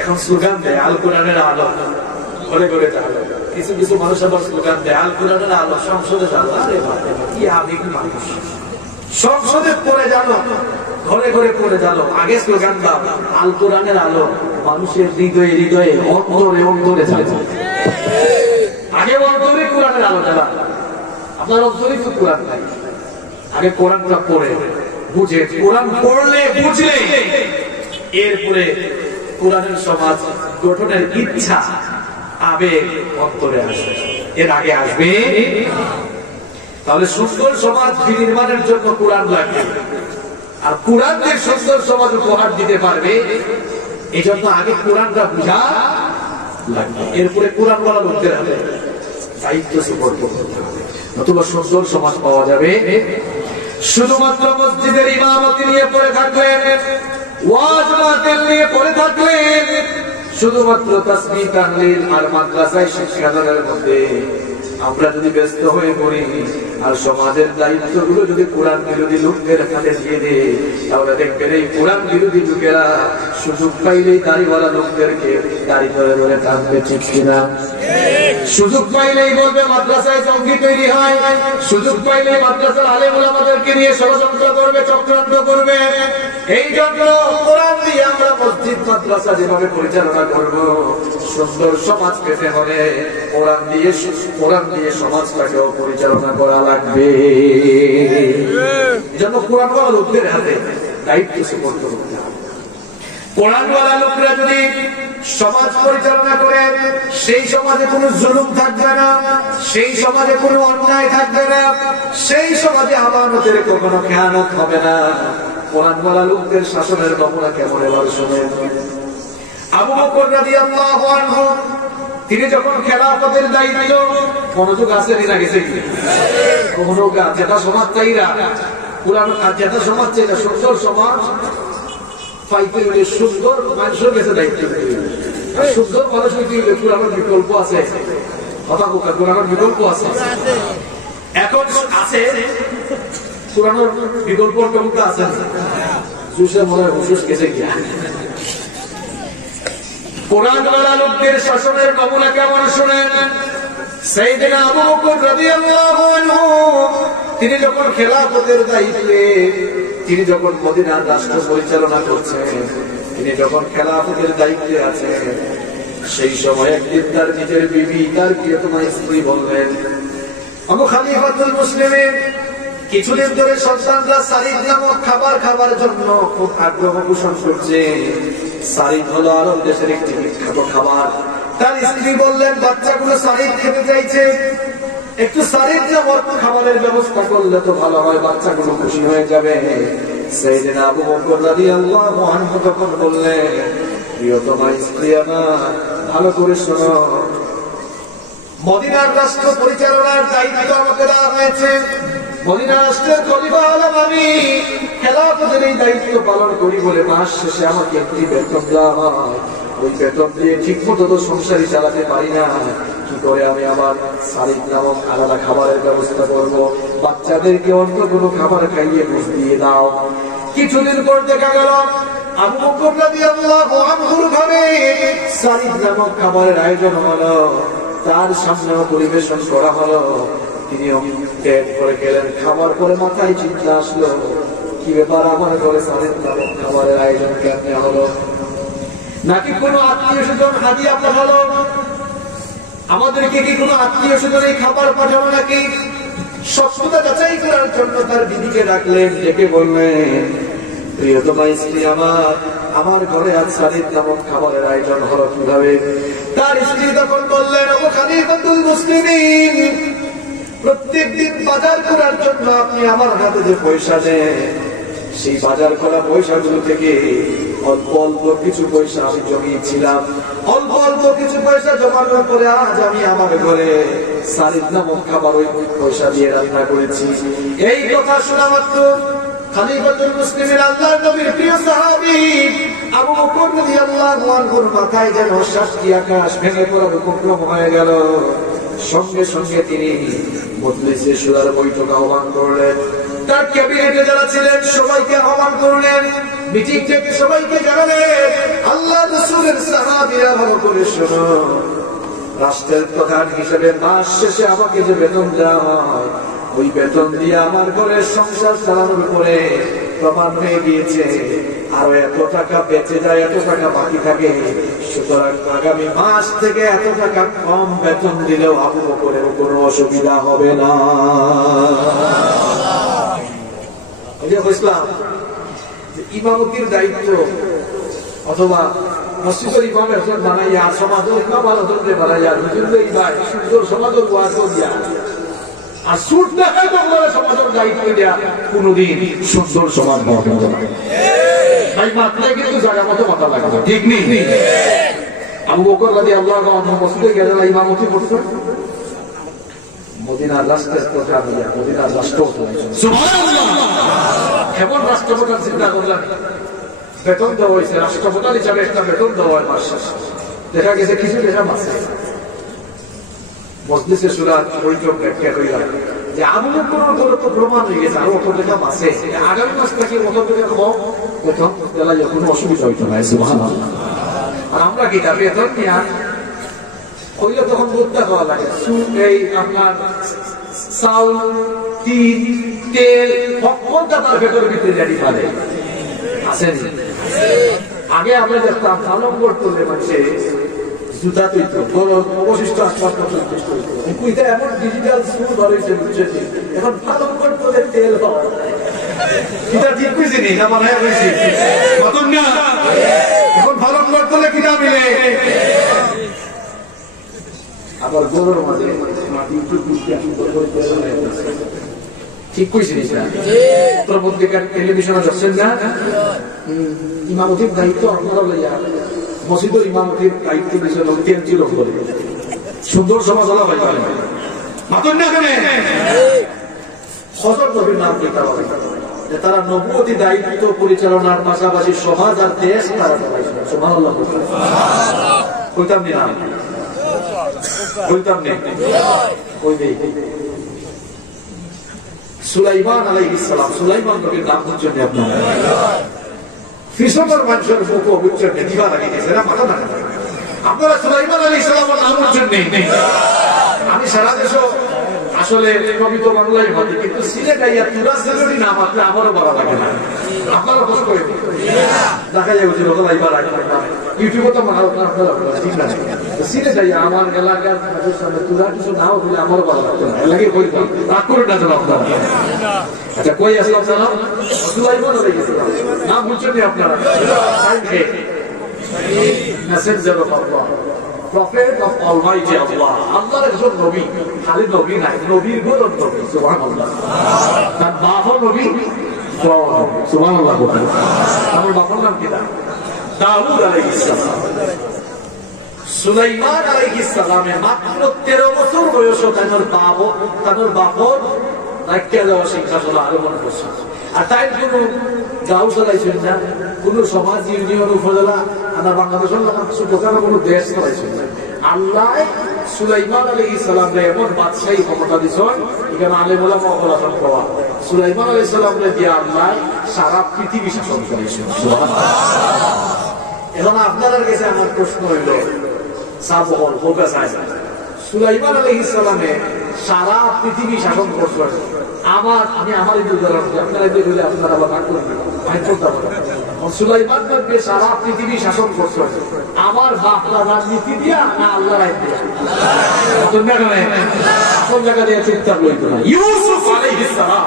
এখন স্লোগান দেয় আল কোরআনের আলো, ঘরে ঘরে আলো। কিছু কিছু মানুষ আবার স্লোগান দেয় আল কোরআনের আলো, সংসদে আলো। আরে বাবা, কি আবেগী মানুষ! সংসদে পড়ে জানো, ঘরে ঘরে পড়ে জানো, আগে স্লোগান দাও আল কোরআনের আলো মানুষের হৃদয়ে হৃদয়ে, অন্তরে অন্তরে যাবে। আগে অন্তরে কোরআনের আলো জ্বালা। আপনার অন্তরে তো কোরআন নাই, আগে কোরআনটা পড়ে বুঝে, কোরআন পড়লে বুঝলে এরপরে কোরআনের সমাজ গঠনের ইচ্ছা, আবেগ অন্তরে আসবে, এর আগে আসবে। তাহলে সুন্দর সমাজ বিনির্মাণের জন্য কোরআন লাগবে, আর কোরআন যে সুন্দর সমাজ উপহার দিতে পারবে, এই জন্য আগে কোরআনটা বুঝা লাগবে, এরপরে কোরআন বলা লোকদের হবে। দায়িত্ব সুপর্দ করতে হবে, নতুবা সুন্দর সমাজ পাওয়া যাবে। শুধুমাত্র মসজিদের ইমামতি নিয়ে পড়ে থাকলেন, ওয়াজ মাহফিল নিয়ে পড়ে থাকলেন, শুধুমাত্র তাসবিহ তাহলিল আর মাদ্রাসায় শিক্ষাদানের মধ্যে আমরা যদি ব্যস্ত হয়ে পড়ি আর সমাজের দায়িত্বগুলো যদি কোরআন বিরোধী লোকদের হাতে দিয়ে দেয়, তাহলে দেখবেন এই কোরআন বিরোধী লোকেরা সুযোগ পাইলেই দাড়িওয়ালা লোকদেরকে দাড়ি ধরে ধরে টানবে, ঠিক কিনা? সুযোগ পাইলেই বলবে মাদ্রাসায় জঙ্গি তৈরি হয়, সুযোগ পাইলেই মাদ্রাসার আলেম ওলামাদেরকে নিয়ে ষড়যন্ত্র করবে, চক্রান্ত করবে। এই জন্য কোরআন দিয়ে আমরা মসজিদ মাদ্রাসা যেভাবে পরিচালনা করব, সুন্দর সমাজ পেতে হলে কোরআন দিয়ে সমাজটাকেও পরিচালনা করা লাগবে। এই জন্য কোরআনওয়ালা লোকদের হাতে দায়িত্ব সুপর্দ করতে হবে। কোরআনওয়ালা লোকরা যদি সমাজ পরিচালনা করে, সেই সমাজে কোনো জুলুম থাকবে না, সেই সমাজে কোনো অন্যায় থাকবে না, সেই সমাজে আমানতের কখনো খেয়ানত হবে না। কোরআনওয়ালা লোকদের শাসনের নমুনা কেমন এবার শুনেন। আবু বকর রাদিয়াল্লাহু আনহু তিনি যখন খেলাফতের দায়িত্ব, মনোযোগ আছে না গেছে কি কখনো যেটা সমাজ চাইরা কোরআন আর যেটা সমাজ চাইরা সুন্দর সমাজ পাইতে হলে সুন্দর মানুষের কাছে দায়িত্ব দিতে, সুন্দর মানুষ হইতে হলে কোরআনের বিকল্প আছে, কথা কোকা কোরআনের বিকল্প আছে, এখন আছে কোরআনের বিকল্প কোনটা আছে? জুসে মনে হয় হুসুস গেছে গিয়া। কোরআনওয়ালা লোকদের শাসনের নমুনা কেমন শুনেন। সাইয়েদনা আবু বকর রাদিয়াল্লাহু আনহু তিনি যখন খেলাফতের দায়িত্বে, তিনি যখন মদিনার রাষ্ট্র পরিচালনা করছেন, তিনি যখন খেলাফতের দায়িত্বে আছেন, সেই সময় একদিন তার নিজের বিবি, তার প্রিয়তমা স্ত্রী বললেন, আবু খলিফাতুল মুসলিমিন কিছুদিন ধরে সন্তানরা সারিদ নামক খাবার খাবার জন্য খুব আগ্রহ পোষণ করছে। সারিদ হলো আরব দেশের একটি বিখ্যাত খাবার। তার স্ত্রী বললেন, বাচ্চাগুলো সারিদ খেতে চাইছে, একটু সারিদ নামক খাবারের ব্যবস্থা করলে তো ভালো হয়, বাচ্চাগুলো খুশি হয়ে যাবে। সাইয়েদনা আবু বকর রাদিয়াল্লাহু আনহু তখন বললেন, প্রিয়তমা স্ত্রী আমার, ভালো করে শোনো, মদিনার রাষ্ট্র পরিচালনার দায়িত্ব আমাকে দেওয়া হয়েছে, মদিনা রাষ্ট্রের খলিফা হলাম আমি, খেলাফতের এই দায়িত্ব পালন করি বলে মাস শেষে আমাকে একটি বেতন দেওয়া হয়। ওই বেতন দিয়ে ঠিক মতো তো সংসারই চালাতে পারি না, কি করে আমি আমার সারিদ নামক আলাদা খাবারের ব্যবস্থা করব? বাচ্চাদেরকে অন্য কোনো খাবার খাইয়ে বুঝ দিয়ে দাও। কিছুদিন পর দেখা গেল আবু বকর রাদিয়াল্লাহু আনহুর ঘরে সারিদ নামক খাবারের আয়োজন হলো, তার সামনেও পরিবেশন করা হলো। তিনি ত্যাগ করে গেলেন। খাবার পরে মাথায় চিন্তা আসলো, কি ব্যাপার, আমার ঘরে সারিদ নামক খাবারের আয়োজন কেমনে হলো? নাকি কোনো আত্মীয় স্বজন হাদিয়া পাঠালো? আমাদেরকে কি কোনো আত্মীয় স্বজন এই খাবার পাঠালো নাকি? সত্যতা যাচাই করার জন্য তার বিবিকে ডাকলেন, ডেকে বললেন, প্রিয়তমা স্ত্রী আমার, আমার ঘরে আজ সারিদ নামক খাবারের আয়োজন হলো কিভাবে? তার স্ত্রী তখন বললেন, আবু খলিফাতুল মুসলিমিন, প্রত্যেক দিন বাজার করার জন্য আপনি আমার হাতে যে পয়সা দেন, সেই বাজার করা পয়সাগুলো থেকে অল্প অল্প কিছু পয়সা আমি জমিয়েছিলাম, অল্প অল্প কিছু পয়সা জমানোর পরে আজ আমি আমার ঘরে সারিদ নামক খাবার ওই পয়সা দিয়ে রান্না করেছি। এই কথা শোনা মাত্র খলিফাতুল মুসলিমিন আল্লাহর নবীর প্রিয় সাহাবী আবু বকর রাদিয়াল্লাহু আনহুর মাথায় যেন সাতটি আকাশ ভেঙে পড়ার উপক্রম হয়ে গেল। সঙ্গে সঙ্গে তিনি মজলিসে শুরার বৈঠক আহ্বান করলেন, তার ক্যাবিনেটে যারা ছিলেন সবাইকে আহ্বান করলেন, মিটিং থেকে সবাইকে জানালেন, আল্লাহ রাসূলের সাহাবীরা ভালো করে শোনো, রাষ্ট্রের প্রধান হিসেবে মাস শেষে আমাকে যে বেতন দেওয়া হয়, ওই বেতন দিয়ে আমার ঘরের সংসার চালানোর পরে প্রমাণ হয়ে গিয়েছে আরো এত টাকা বেঁচে যায়, এত টাকা বাকি থাকে। সুতরাং আগামী মাস থেকে এত টাকা কম বেতন দিলেও আবু বকরের কোনো অসুবিধা হবে না। ইসলাম ইমামতির দায়িত্ব অথবা মসজিদের ইমামের বানাইয়া সমাজের ইমাম ভালো ধরতে বানাইয়া সুন্দর সমাজের ওয়াজ দিয়া আর সুট দেখায় তো সমাজের দায়িত্ব দেয়া কোনদিন সুন্দর সমাজ পাওয়া যাবে না। ভাই মাথায় কিন্তু জায়গা মতো মাথা লাগবে, ঠিক নেই? আবু বকর রাদিয়াল্লাহু আনহু মসজিদে গেলেন, ইমামতি করছেন, মদিনার রাষ্ট্রের প্রধান মদিনার রাষ্ট্রপ্রধান কেমন রাষ্ট্রপ্রধান চিন্তা করলাম বেতন দেওয়া হয়েছে রাষ্ট্রপ্রধান হিসাবে একটা বেতন দেওয়া হয় মাস শেষে দেখা গেছে কিছু লেখা আছে মজলিসে সুরাত বৈঠক ব্যাখ্যা করিলাম যে আমলের কোনো তো প্রমাণ হয়ে গেছে আরো অত লেখা আছে আগামী মাস থেকে অত টাকা কম বেতন দেওয়া যায় কোনো অসুবিধা হইতো না সুবহানাল্লাহ আর আমরা কি তা বেতন নিয়ে হইলে তখন বুঝতে হওয়া লাগে এই আপনার চাউল তিল তেল কোনটা তার ভেতরে ভিতরে জানি পারে আছেন আগে আমরা দেখতাম পালন করতে মানুষে জুতা তৈত অবশিষ্ট আসবাবপত্র কুইতে এমন ডিজিটাল স্কুল ধরেছে বুঝছেন এখন পালন করতে তেল পাওয়া কিটা ঠিক কইছি নি না মনে হয় মতন না এখন পালন করতে কিটা মিলে আবার গরুর মাঝে মাটি একটু ঠিক কইছি না পত্রিকার টেলিভিশনে যাচ্ছেন না ইমামতির দায়িত্ব আপনারা লইয়া মসজিদের ইমামতির দায়িত্ব বিষয় লোক তেল লোক বলে সুন্দর সমাজ হলা ভাই মাতুন না কেন হযরত নবীর নাম দিতে হবে যে তারা নবুয়তি দায়িত্ব পরিচালনার পাশাপাশি সমাজ আর দেশ তারা চালাইছেন সুবহানাল্লাহ কইতাম নি না বলতাম নেই ওই নেই সুলাইমান আলাইহিস সালাম সুলাইমান নবীর নাম বুঝছেন আপনারা ফিসবার মানুষের মুখ বুঝছেন দিবা লাগি গেছে না মাথা না আপনারা সুলাইমান আলাইহিস সালামের নাম বুঝছেন নেই আমি সারা দেশ আসলে কবিতা বাংলায় বলি কিন্তু সিলেট আইয়া তুরা সেলুরি নাম আপনি আমারও বলা লাগে না আপনারা কষ্ট করে দেখা যায় যে লোকাল আইবার আগে ইউটিউবে তো মানা আপনারা ঠিক না সিলেট আইয়া আমার এলাকার মানুষের সামনে তুরা কিছু নাও বলে আমারও বলা লাগতো না এলাকায় বলতাম রাগ করে না জানো আপনারা আচ্ছা কই আসলাম জানাম সুলাইমান আলাইহিস সালাম নাম বুঝছেন আপনারা Messenger of Allah Prophet of Almighty Allah. Allah একজন নবী, খালি নবী নাই, নবীর ঘর নবী, সুবহানাল্লাহ। তার বাবা নবী, সুবহানাল্লাহ। আমার বাবার নাম কি? দাউদ আলাইহিস সালাম। সুলাইমান আলাইহিস সালামের মাত্র 13 বছর বয়সে তার বাবার রাখতে যাওয়া সিংহাসনে আরোহণ করছে। আর তাই কোনো গাঁও চালাইছেন না, কোন সমাজ ইউনিয়ন উপজেলা আমরা বাংলাদেশের কোনো দেশ চালাইছেন না। আল্লাহ সুলাইমান আলাইহিস সালামকে এমন বাদশাহী ক্ষমতা দিয়েছেন, এখানে আলেম ওলামা অপরাধন পাওয়া সুলাইমান আলাইহিস সালামকে দিয়ে আল্লাহ সারা পৃথিবী শাসন করেছেন। এখন আপনাদের কাছে আমার প্রশ্ন হইল সাবহল হোকা সাহেব সুলাইমান আলাইহিস সালামে সারা পৃথিবী শাসন করছেন। আমি আমার উদাহরণ আপনারা হইলে আপনারা আবার ভাগ করবেন সুলাইমান নবী সারা পৃথিবী শাসন করছেন আমার বাপরা রাজনীতি দিয়া না আল্লাহ রায় দিয়া কোন জায়গা দিয়ে চিন্তা করতো না ইউসুফ আলাইহিস সালাম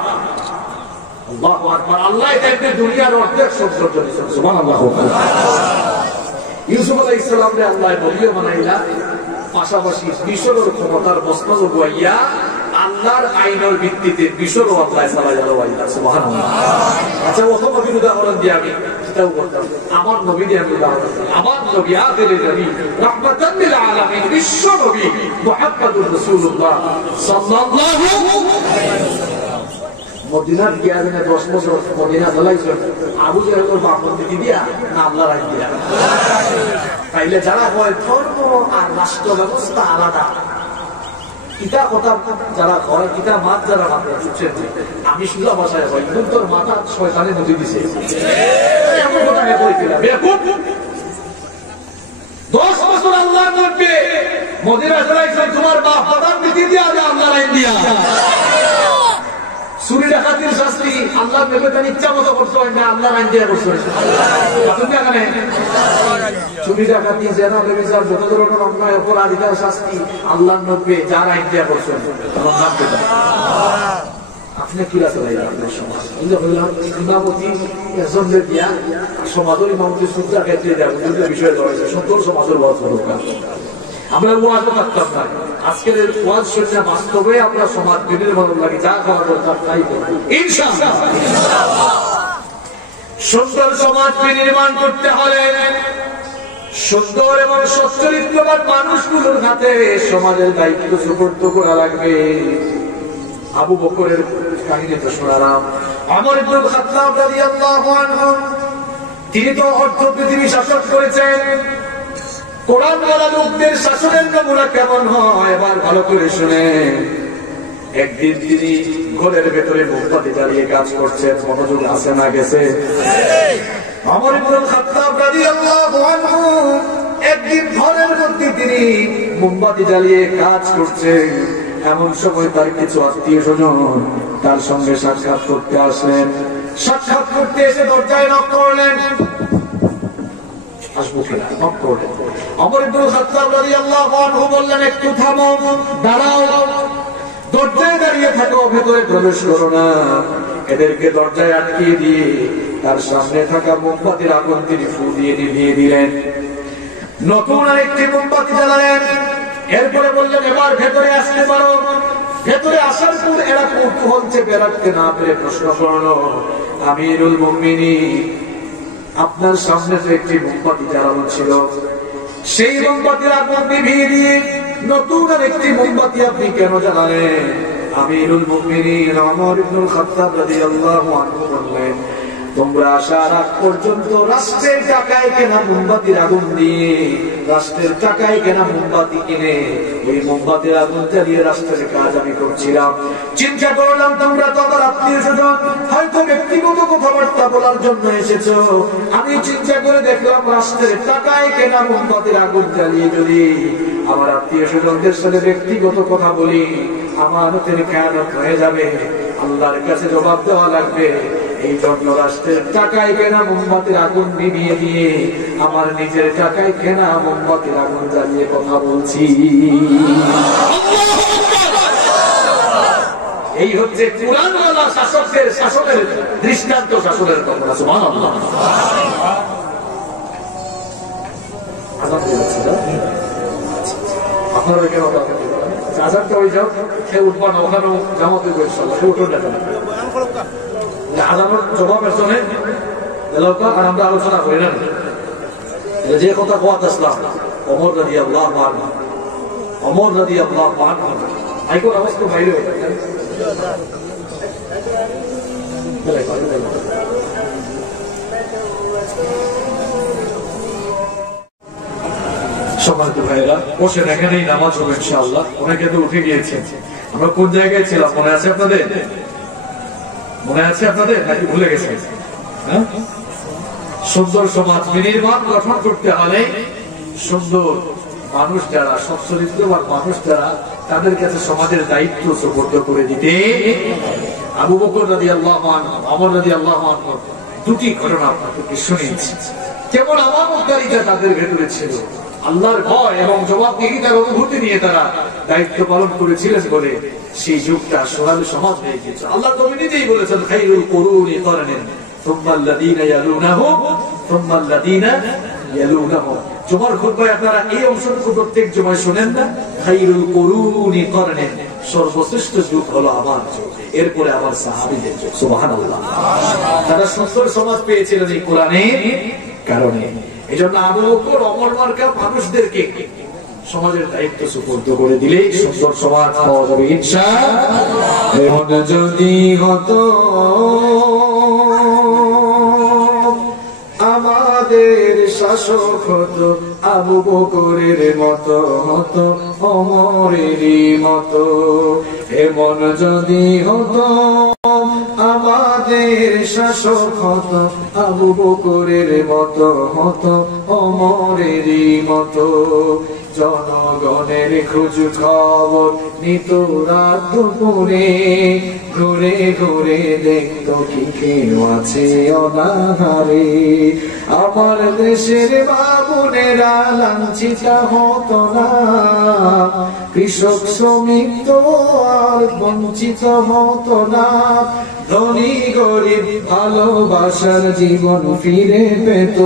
আল্লাহু আকবার আল্লাহ তাকে দুনিয়ার অর্ধেক সৌন্দর্য দিয়েছেন সুবহানাল্লাহ। ইউসুফ আলাইহিস সালামকে আল্লাহ নবী বানাইলা, পাশাপাশি মিশরের ক্ষমতার মসনদ গুয়াইয়া আল্লাহর আইনের ভিত্তিতে মিশর ও আল্লাহ চালাইয়া সুবহানাল্লাহ। আচ্ছা অথবা উদাহরণ দিয়ে আমি সেটাও বলতাম আমার নবী দিয়ে আমি উদাহরণ দিই। আমার নবী আখিরে নবী রাহমাতাল লিল আলামিন বিশ্ব নবী মুহাম্মদুর রাসূলুল্লাহ সাল্লাল্লাহু আলাইহি মদিনার গিয়াজনে 10 বছর মদিনা চালাইছেন আবু জাহেলের বাপমন্দির দিয়া না আল্লাহর আইন দিয়া। তাইলে যারা হয় ধর্ম আর রাষ্ট্র ব্যবস্থা আলাদা কিতা কথা যারা হয় কিতা মাত যারা মাতে বুঝছেন আমি শুধু ভাষায় হয় কিন্তু তোর মাথা শয়তানে নদী দিছে এমন কথা আমি কইছিলাম বেকুব 10 বছর আল্লাহর নবী মদিনা চালাইছেন তোমার বাপ দাদার নীতি দিয়া আল্লাহর আইন দিয়া। চুরি ডাকাতির শাস্তি আল্লাহ নবী তার ইচ্ছা মতো করতে হয় না আল্লাহর আইন দিয়ে করতে হয়। চুরি ডাকাতি জেনা ব্যভিচার যত ধরনের অন্যায় অপরাধীদের শাস্তি আল্লাহর নবী যার আইন দিয়ে করছেন আপনি কিরা চালাই আপনার সমাজ ইমামতি একজনদের দিয়া সমাজের ইমামতি সূত্রা ক্ষেত্রে দেওয়া বিষয় রয়েছে সুন্দর সমাজের বড় দরকার। আমরা ওয়াজও থাকতাম না, আজকের ওয়াজ শুনে বাস্তবে আমরা সমাজ বিনির্মাণ লাগে যা খাওয়া দরকার তাই ইনশাআল্লাহ। সুন্দর সমাজ বিনির্মাণ করতে হলে সুন্দর এবং সচ্চরিত্রবান মানুষগুলোর হাতে সমাজের দায়িত্ব সুপর্দ করা লাগবে। আবু বকরের কাহিনী তো শোনালাম। ওমর ইবনুল খাত্তাব রাদিয়াল্লাহু আনহু তিনি তো অর্ধ পৃথিবী শাসন করেছেন। কোরআন ওয়ালা লোকদের শাসনের নমুনা কেমন হয় এবার ভালো করে শুনেন। একদিন তিনি ঘরের ভেতরে মোমবাতি জ্বালিয়ে কাজ করছেন। মনোযোগ আছে না গেছে? ওমর ইবনুল খাত্তাব রাদিয়াল্লাহু আনহু একদিন ঘরের মধ্যে তিনি মোমবাতি জ্বালিয়ে কাজ করছেন। এমন সময় তার কিছু আত্মীয় স্বজন তার সঙ্গে সাক্ষাৎ করতে আসলেন। সাক্ষাৎ করতে এসে দরজায় নক করলেন। আসবো কিনা নক করলেন। ওমর ইবনুল খাত্তাব রাদিয়াল্লাহু আনহু বললেন, একটু থামো, দাঁড়াও, দরজায় দাঁড়িয়ে থাকো, ভেতরে প্রবেশ করো না। এদেরকে দরজায় আটকিয়ে দিয়ে তার সামনে থাকা মোমবাতির আগুন তিনি ফু দিয়ে নিভিয়ে দিলেন। নতুন আরেকটি মোমবাতি জ্বালালেন। এরপরে বললেন, এবার ভেতরে আসতে পারো। ভেতরে আসার পর এরা কৌতূহল চেপে রাখতে না পেরে প্রশ্ন করলো, আমিরুল মুমিনিন, আপনার সামনে তো একটি মোমবাতি জ্বালানো ছিল, সেই মোমবাতির আগুন নিভিয়ে দিয়ে নতুন আরেকটি মোমবাতি আপনি কেন জ্বালালেন? আমিরুল মুমিনিন ওমর ইবনুল খাত্তাব রাদিয়াল্লাহু আনহু বললেন, তোমরা আসার আগ পর্যন্ত রাষ্ট্রের টাকায় কেনা মোমবাতির আগুন দিয়ে, রাষ্ট্রের টাকায় কেনা মোমবাতি কিনে ওই মোমবাতির আগুন জ্বালিয়ে রাষ্ট্রের কাজ আমি করছিলাম। চিন্তা করলাম তোমরা তো আমার আত্মীয় স্বজন, হয়তো ব্যক্তিগত কথাবার্তা বলার জন্য এসেছো। আমি চিন্তা করে দেখলাম রাষ্ট্রের টাকায় কেনা মোমবাতির আগুন জ্বালিয়ে যদি আমার আত্মীয় স্বজনদের সাথে ব্যক্তিগত কথা বলি, আমানতের খেয়ানত হয়ে যাবে, আল্লাহর কাছে জবাব দেওয়া লাগবে। এই জন্য রাষ্ট্রের টাকায় কেনা মোমবাতির আগুন নিভিয়ে দিয়ে আমার নিজের টাকায় কেনা মোমবাতির আগুন জ্বালিয়ে কথা বলছি। এই হচ্ছে কুরআনওয়ালা শাসকদের শাসনের দৃষ্টান্ত, শাসনের কথা। সুবহানাল্লাহ। আপনারা কেন আজাদটা হয়ে যাও, সে উঠবা না, ওখানেও জামাতে ইনশাআল্লাহ সে উঠো দেখা আজানোর জবাবের জন্য আর আমরা আলোচনা করি না। যে কথা কোয়াত আসলাম ওমর রাদিয়াল্লাহু আনহু, ওমর রাদিয়াল্লাহু আনহু আইকো আওয়াজ তো বাইরে হয়ে যায়। সম্মানিত ভাইয়েরা, বসেন, এখানেই নামাজ হবে ইনশাআল্লাহ। অনেকে তো উঠে গিয়েছে। আমরা কোন জায়গায় ছিলাম মনে আছে আপনাদের? মনে আছে আপনাদের নাকি ভুলে গেছে? সুন্দর সমাজ বিনির্মাণ গঠন করতে হলে সুন্দর মানুষ যারা, সচ্চরিত্রবান মানুষ যারা, তাদের কাছে সমাজের দায়িত্ব সুপর্দ করে দিতে। আবু বকর রাদিয়াল্লাহু আনহু, ওমর রাদিয়াল্লাহু আনহু দুটি ঘটনা আপনাদেরকে শুনিয়েছি। কেমন আমানতকারিতা তাদের ভেতরে ছিল, আল্লাহর ভয় এবং জবাবদিহিতার অনুভূতি নিয়ে তারা দায়িত্ব পালন করেছিলেন বলে সেই যুগটা সোনালী সমাজ হয়ে গিয়েছে। আল্লাহ নবী নিজেই বলেছেন, খায়রুল কুরুনি কারনিন সুম্মা আল্লাযীনা ইয়ালুনাহুম সুম্মা আল্লাযীনা ইয়ালুনাহুম। জুমার খুতবায় আপনারা এই অংশটুকু প্রত্যেক জুমায় শুনেন না? খায়রুল কুরুনি কারনিন, সর্বশ্রেষ্ঠ যুগ হলো আমার যুগ, এরপরে আমার সাহাবীদের যুগ। সুবহানাল্লাহ। তারা সুন্দর সমাজ পেয়েছিলেন এই কোরআনের কারণে। এজন্য আবু বকর ওমর মার্কা মানুষদেরকে সমাজের দায়িত্ব সুপর্দ করে দিলে সুন্দর সমাজ পাওয়া যাবে ইনশাআল্লাহ। এমন যদি হতো আমাদের শাসক হতো আবু বকরের মতো, হতো ওমরেরই মতো। এমন যদি হতো আমাদের শাসক হতো আবু বকরের মতো, হতো ওমরেরই মতো। জনগণের খোঁজ খবর নিত রাত দুপুরে, ঘুরে ঘুরে দেখতো কি কেউ আছে অনাহারে। আমার দেশের বাবুনেরা লাঞ্ছিত হতো না, কৃষক শ্রমিক তো আর বঞ্চিত হতো না। ধনী গরিব ভালোবাসার জীবন ফিরে পেত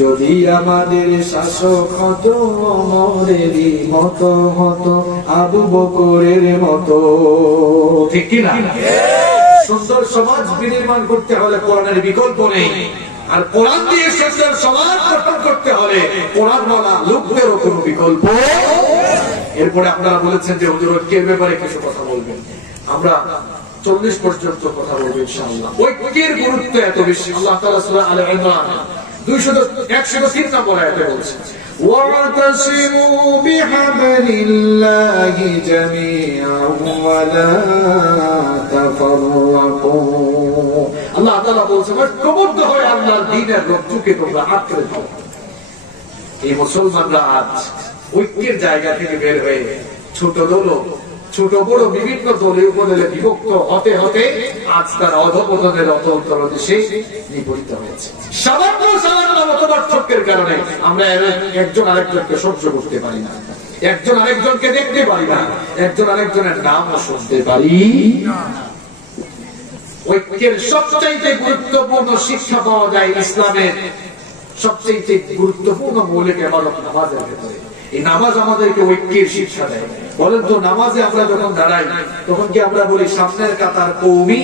যদি আমাদের শাসক হতো ওমরেরই মতো, হতো আবু বকরের মতো। ঠিক কিনা? সুন্দর সমাজ বিনির্মাণ করতে হলে কোরআনের বিকল্প নেই। আর কোরআন দিয়ে সত্যের সমাজ গঠন করতে হলে কোরআন বলা লোকদেরও কোনো বিকল্প। এরপরে আপনারা বলেছেন যে হুজুর ঐক্যের ব্যাপারে কিছু কথা বলবেন, আমরা 40 পর্যন্ত কথা বলবো ইনশাআল্লাহ। ঐক্যের গুরুত্ব এত বেশি, আল্লাহ তাআলা সূরা আলে ইমরান 103 নম্বর আয়াতে বলছেন واعتصموا بحبل الله جميعا ولا تفرقوا। আল্লাহ তাআলা বলছেন ঐক্যবদ্ধ হয়ে আল্লাহর দ্বীনের রজ্জুকে তোমরা আঁকড়ে ধরো। এই মুসলমানরা আজ ঐক্যের জায়গা থেকে বের হয়ে ছোট বড় বিভিন্ন দলে উপদলে বিভক্ত হতে হতে আজ তার অধঃপতনের অতল দেশে নিপতিত হয়েছে। সামান্য মতপার্থক্যের কারণে আমরা একজন আরেকজনকে সহ্য করতে পারি না, একজন আরেকজনকে দেখতে পারি না, একজন আরেকজনের নামও শুনতে পারি না। ঐক্যের সবচাইতে গুরুত্বপূর্ণ শিক্ষা পাওয়া যায় ইসলামের সবচাইতে গুরুত্বপূর্ণ মৌলিক ইবাদত নামাজের ভেতরে। এই নামাজ আমাদেরকে ঐক্যের শিক্ষা দেয়। বলেন তো, নামাজে আমরা যখন দাঁড়াই তখন কি আমরা বলি সামনের কাতার কওমি,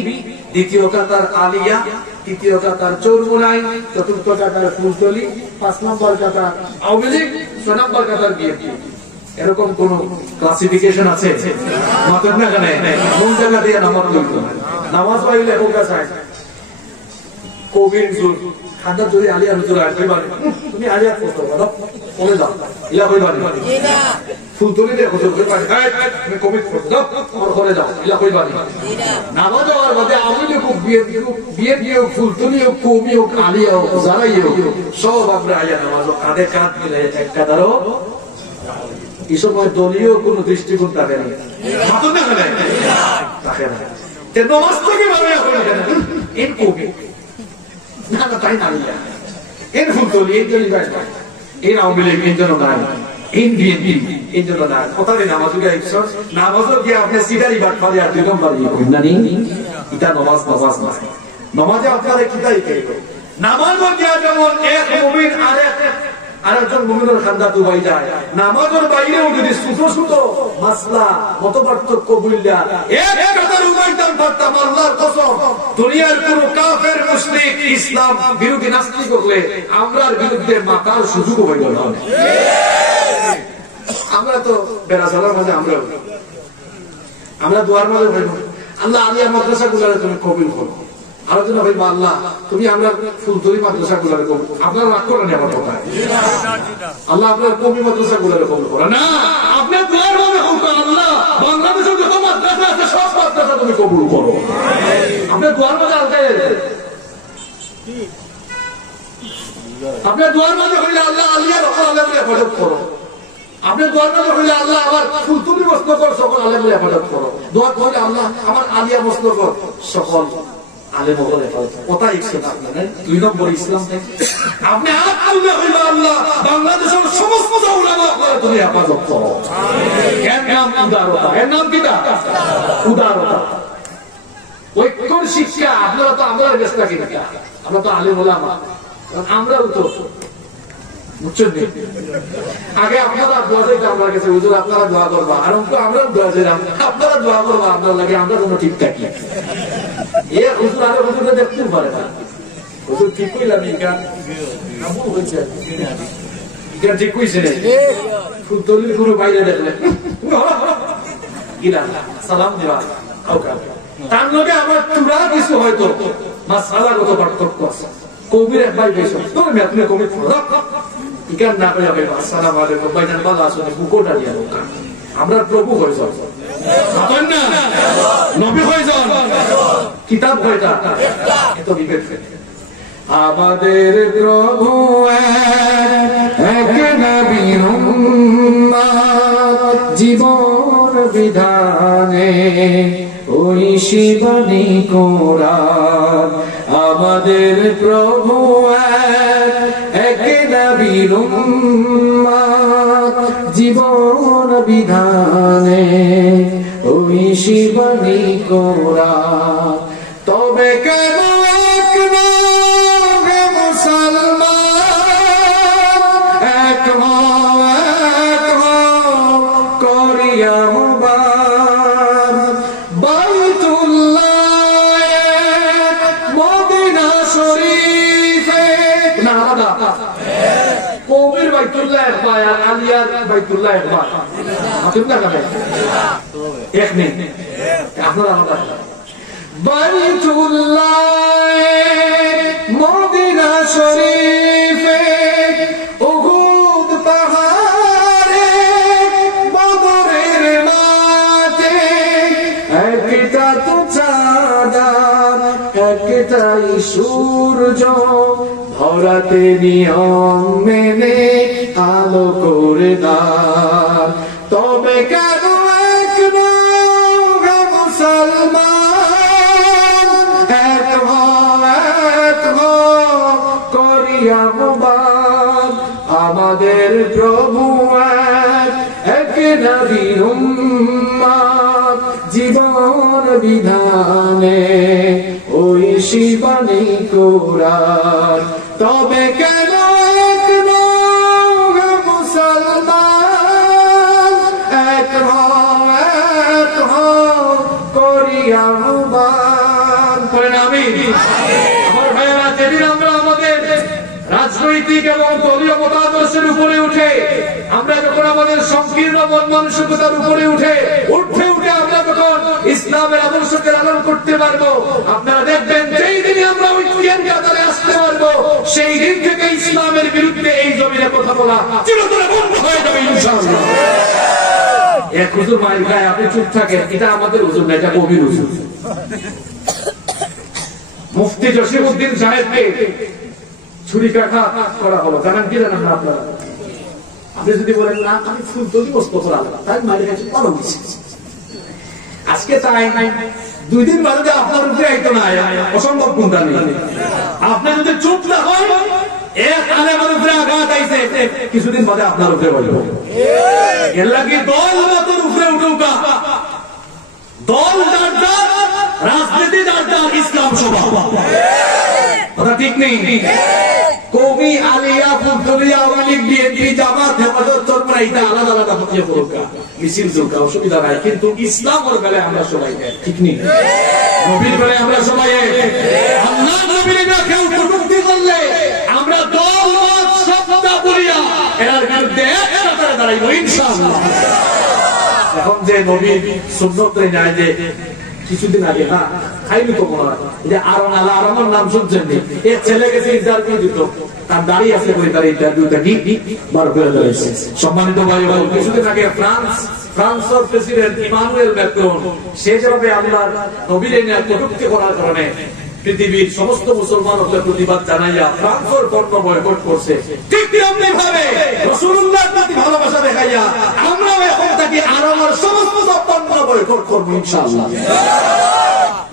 দ্বিতীয় কাতার আলিয়া, তৃতীয় কাতার চৌরমুনাই, চতুর্থ কাতার ফুলতলি, 5 নম্বর কাতার আওয়ামী লীগ, 6 নম্বর কাতার বিএনপি? এরকম কোন ক্লাসিফিকেশন আছে? মাথার না কেন কোন জায়গা দিয়ে নামাজ পড়তে হয়? নামাজ পড়লে হোকা চায় কবির জুল খান্দা যদি আলিয়া হুজুর আসবে মানে তুমি আলিয়া পড়তে পারো, বলে দাও ইলা কই বানি ফুলতলি দিয়ে হুজুর কই বানি তুমি কমিট করতে দাও আর করে দাও ইলা কই বানি নামাজ যাওয়ার বাদে আমি যে বিয়ে ফুলতলি ও কমি ও আলিয়া ও যারাই সব আমরা আলিয়া নামাজ কাঁধে কাঁধ মিলে এক কাতারও এই সময় দলীয় কোন দৃষ্টিকোণ থাকে না, মাথা না থাকে না। নামাজ থেকে ভাবে এর কবি না তাই না, এর ফুলতলি এর জন্য এর আওয়ামী লীগ এর জন্য নাই, এর বিএনপি এর জন্য নাই। কোথায় নামাজ নামাজও গিয়ে আপনি সিটারি বাট পারে আর 2 নম্বর ইয়ে করেন না, এটা নামাজ নাই। নামাজে আপনারা কিতাই খাইবে, নামাজও গিয়া যেমন এক মুমিন আরেকজন মুমিনের খান্দা দুবাই যায়, নামাজের বাইরেও যদি ছোট মাসলা মতপার্থক্য বুঝলা এক কাতার উমাইতাম পারতাম, আল্লাহর কসম দুনিয়ার কোন কাফের মুশরিক ইসলাম বিরোধী নাস্তিক হলে আমরার বিরুদ্ধে মাতার সুযোগ হইল না। আমরা তো বেড়াচালার মাঝে আমরা দোয়ার মাঝে হইব আল্লাহ আলিয়া মাদ্রাসা গুলারে তুমি কবুল করো, আলোচনা হইব আল্লাহ তুমি আমরা ফুলতলি মাদ্রাসা গুলারে কবুল, আপনারা রাগ করেন আমার কথায়, আল্লাহ আপনার কবি মাদ্রাসা গুলারে কবুল করো না, আপনার দোয়ার মাঝে হোক আল্লাহ বাংলাদেশের যত মাদ্রাসা আছে সব মাদ্রাসা তুমি কবুল করো। আপনার দোয়ার মাঝে আলকায় আপনার দোয়ার মাঝে হইলে আল্লাহ আলিয়া সকল আলেমকে হেফাজত করো, আপনার দোয়ার মাঝে হইলে আল্লাহ আমার ফুলতলি মসলকর সকল আলেমকে হেফাজত করো, দোয়া করলে আল্লাহ আমার আলিয়া মসলকর সকল আলেম হল হেফাজত। কথা ইচ্ছা আপনার 2 নম্বর ইসলাম থেকে আপনি আল্লাহ হইল আল্লাহ বাংলাদেশের সমস্ত উলামা তুমি হেফাজত করো। এর নাম উদারতা, এর নাম কি? উদারতা। ঐক্যর শিক্ষা আপনারা তো আমরা ব্যস্ত কি না, আমরা তো আলেম ওলামা, আমরাও তো বুঝছেন আগে আপনারা দোয়া চাইতে আমার কাছে হুজুর আপনারা দোয়া করবা, আর আমরাও দোয়া চাইলাম আপনারা দোয়া করবা আপনার লাগে, আমরা কোনো ঠিক থাকি এ হুজুর আরো হুজুরে দেখতে পারে না, হুজুর ঠিক কইলাম হয়েছে ঠিক কইছে ফুলতলির গুরু বাইরে দেখলে সালাম দেওয়া তার লগে আমার চূড়া কিছু হয়তো মাসালাগত পার্থক্য আছে। কবির এক ভাই পেয়েছ তোর মেয়ে কবি ইকার না করে যাবে আসসালামু আলাইকুম ভাইজান ভালো আছো বুকোটা দিয়া লোকা আমরা প্রভু হয়ে যাও না নবী হয়ে যাও কিতাব হয়ে যা এত বিবেক আমাদের প্রভু এক নবীর উম্মত জীবন বিধানে ওই শিবানী কোরআন। আমাদের প্রভু এক নবীর উম্মত জীবন বিধানে ওই শিবানী কোরআন। তবে কেন বাইতুল্লাহ মদিনা শরীফে বাইতুল্লাহ একবার আর আলিয়ার বাইতুল্লাহ একবার মাতুম না কাছে এক নেই আপনারা আলাদা বাইতুল্লাহ মদিনা শরীফে উহুদ পাহাড়ে বদরের মাঠে একটা তো চাঁদ একটাই সূর্য ধরাতে নিয়ম মেনে আলো করে দাও তবে কেন এক মুসলমান এক করিয়া মুবাদ আমাদের প্রভু এক নবীর উম্মত জীবন বিধানে ওই শিবানী কোরআন তবে কেন এক মুসলমান এক করিয়া মুবাদ করেন আমিন আমার ভাইয়েরা যেদিন আমরা আমাদের রাজনৈতিক এবং দলীয় মতাদর্শের উপরে উঠে আমরা যখন আমাদের সংকীর্ণ মন মানসিকতার উপরে উঠে আমরা যখন ইসলামের আদর্শকে লালন করতে পারবো আপনারা দেখবেন যেই দিনে আমরা ঐক্যের কাতারে আসতে পারবো সেই দিন থেকে ইসলামের বিরুদ্ধে এই জমিনে কথা বলা চিরতরে বন্ধ হয়ে যাবে ইনশাআল্লাহ এক হুজুর মায়ের গায়ে আপনি চুপ থাকেন এটা আমাদের হুজুর না এটা কবির হুজুর মুফতি জসিমউদ্দিন সাহেবকে ছুরিকাঘাত করা হলো জানেন কি জানেন না আপনারা আপনি যদি বলেন না আমি ফুলতলি বস্ত করা তাই মায়ের কাছে পালন দিচ্ছি আজকে তাই নাই 2 দিন বাদে আপনার উপরে আইতো না অসম্ভব কোনটা নেই আপনি যদি চুপ না হন এক আলেমের উপরে আঘাত আইছে কিছুদিন বাদে আপনার উপরে বলবো এর লাগি দল মতর উপরে উঠুকা দল দাঁড় রাজনীতি দাঁড় ইসলাম সভা কথা ঠিক নেই কওমি আলিয়া ফুলতলি আওয়ামী লীগ বিএনপি জামাত হেফাজত চরমরা এটা আলাদা আলাদা হতে পড়ুকা মিছিল চলকা অসুবিধা নাই কিন্তু ইসলামের বেলায় আমরা সবাই ঠিক নেই নবীর বেলায় আমরা সবাই আল্লাহ নবীর না কেউ কটূক্তি করলে আমরা দল মত শব্দ বলিয়া এর বিরুদ্ধে একসাথে দাঁড়াইব ইনশাআল্লাহ এখন যে নবীর সুন্নতে নাই যে কিছুদিন আগে না খাইনি তো মনে হয় যে আরন আলা আরনের নাম শুনছেন এক ছেলে গেছে ইন্টারভিউ দিত তার দাঁড়িয়ে আছে করে তার ইন্টারভিউটা বার করে দিয়েছে সম্মানিত ভাই বোন কিছুদিন আগে ফ্রান্সের প্রেসিডেন্ট ইমানুয়েল ম্যাক্রন সে যেভাবে আল্লাহর নবীর নিয়ে কটূক্তি করার কারণে পৃথিবীর সমস্ত মুসলমানদের প্রতিবাদ জানাইয়া ফ্রান্সের পণ্য বয়কট করছে ঠিক তেমনি ভাবে রাসূলুল্লাহর প্রতি ভালোবাসা দেখাইয়া আমরাও এখন থেকে আরবের সমস্ত পণ্য বয়কট করব ইনশাআল্লাহ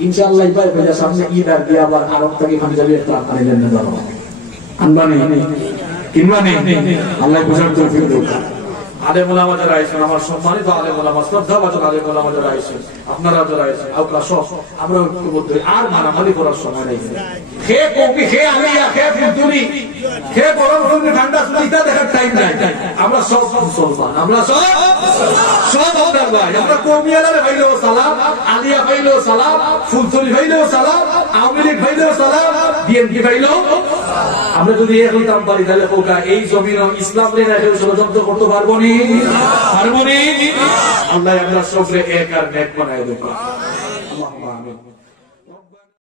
ইনশাআল্লাহ ভাই ভাইয়া সামনে ঈদ আর দিয়ে আবার আরব থেকে পাঞ্জাবি একটা আনিলেন না দাও আনবানি কিনবানি আল্লাহ বুঝার তৌফিক দাও আলেম ওলামা যারা আছেন আমার সম্মানিত আলেম ওলামা শ্রদ্ধাভাজন আলেম ওলামা যারা আছেন আপনারা যারা আছেন আওকাশ আমরা ঐক্যবদ্ধ আর মারামারি করার সময় নাই খে কবি খে আলিয়া খে ফুলতুলি খে গরম ফুলনি ঠান্ডা সুতিটা দেখার টাইম নাই আমরা সব মুসলমান আমরা সব আপনার ভাই আমরা কওমিয়ালারে ভাইলেও সালাম আলিয়া ভাইলেও সালাম ফুলতুলি ভাইলেও সালাম আওয়ামী লীগ ভাইলেও সালাম বিএনপি ভাইলেও আমরা যদি এক হইতাম পারি তাহলে কোকা এই জমিন ইসলাম নিয়ে কেউ ষড়যন্ত্র করতে পারবো নি আল্লাহ আমরা সবরে এক আর নেক বানায় দেব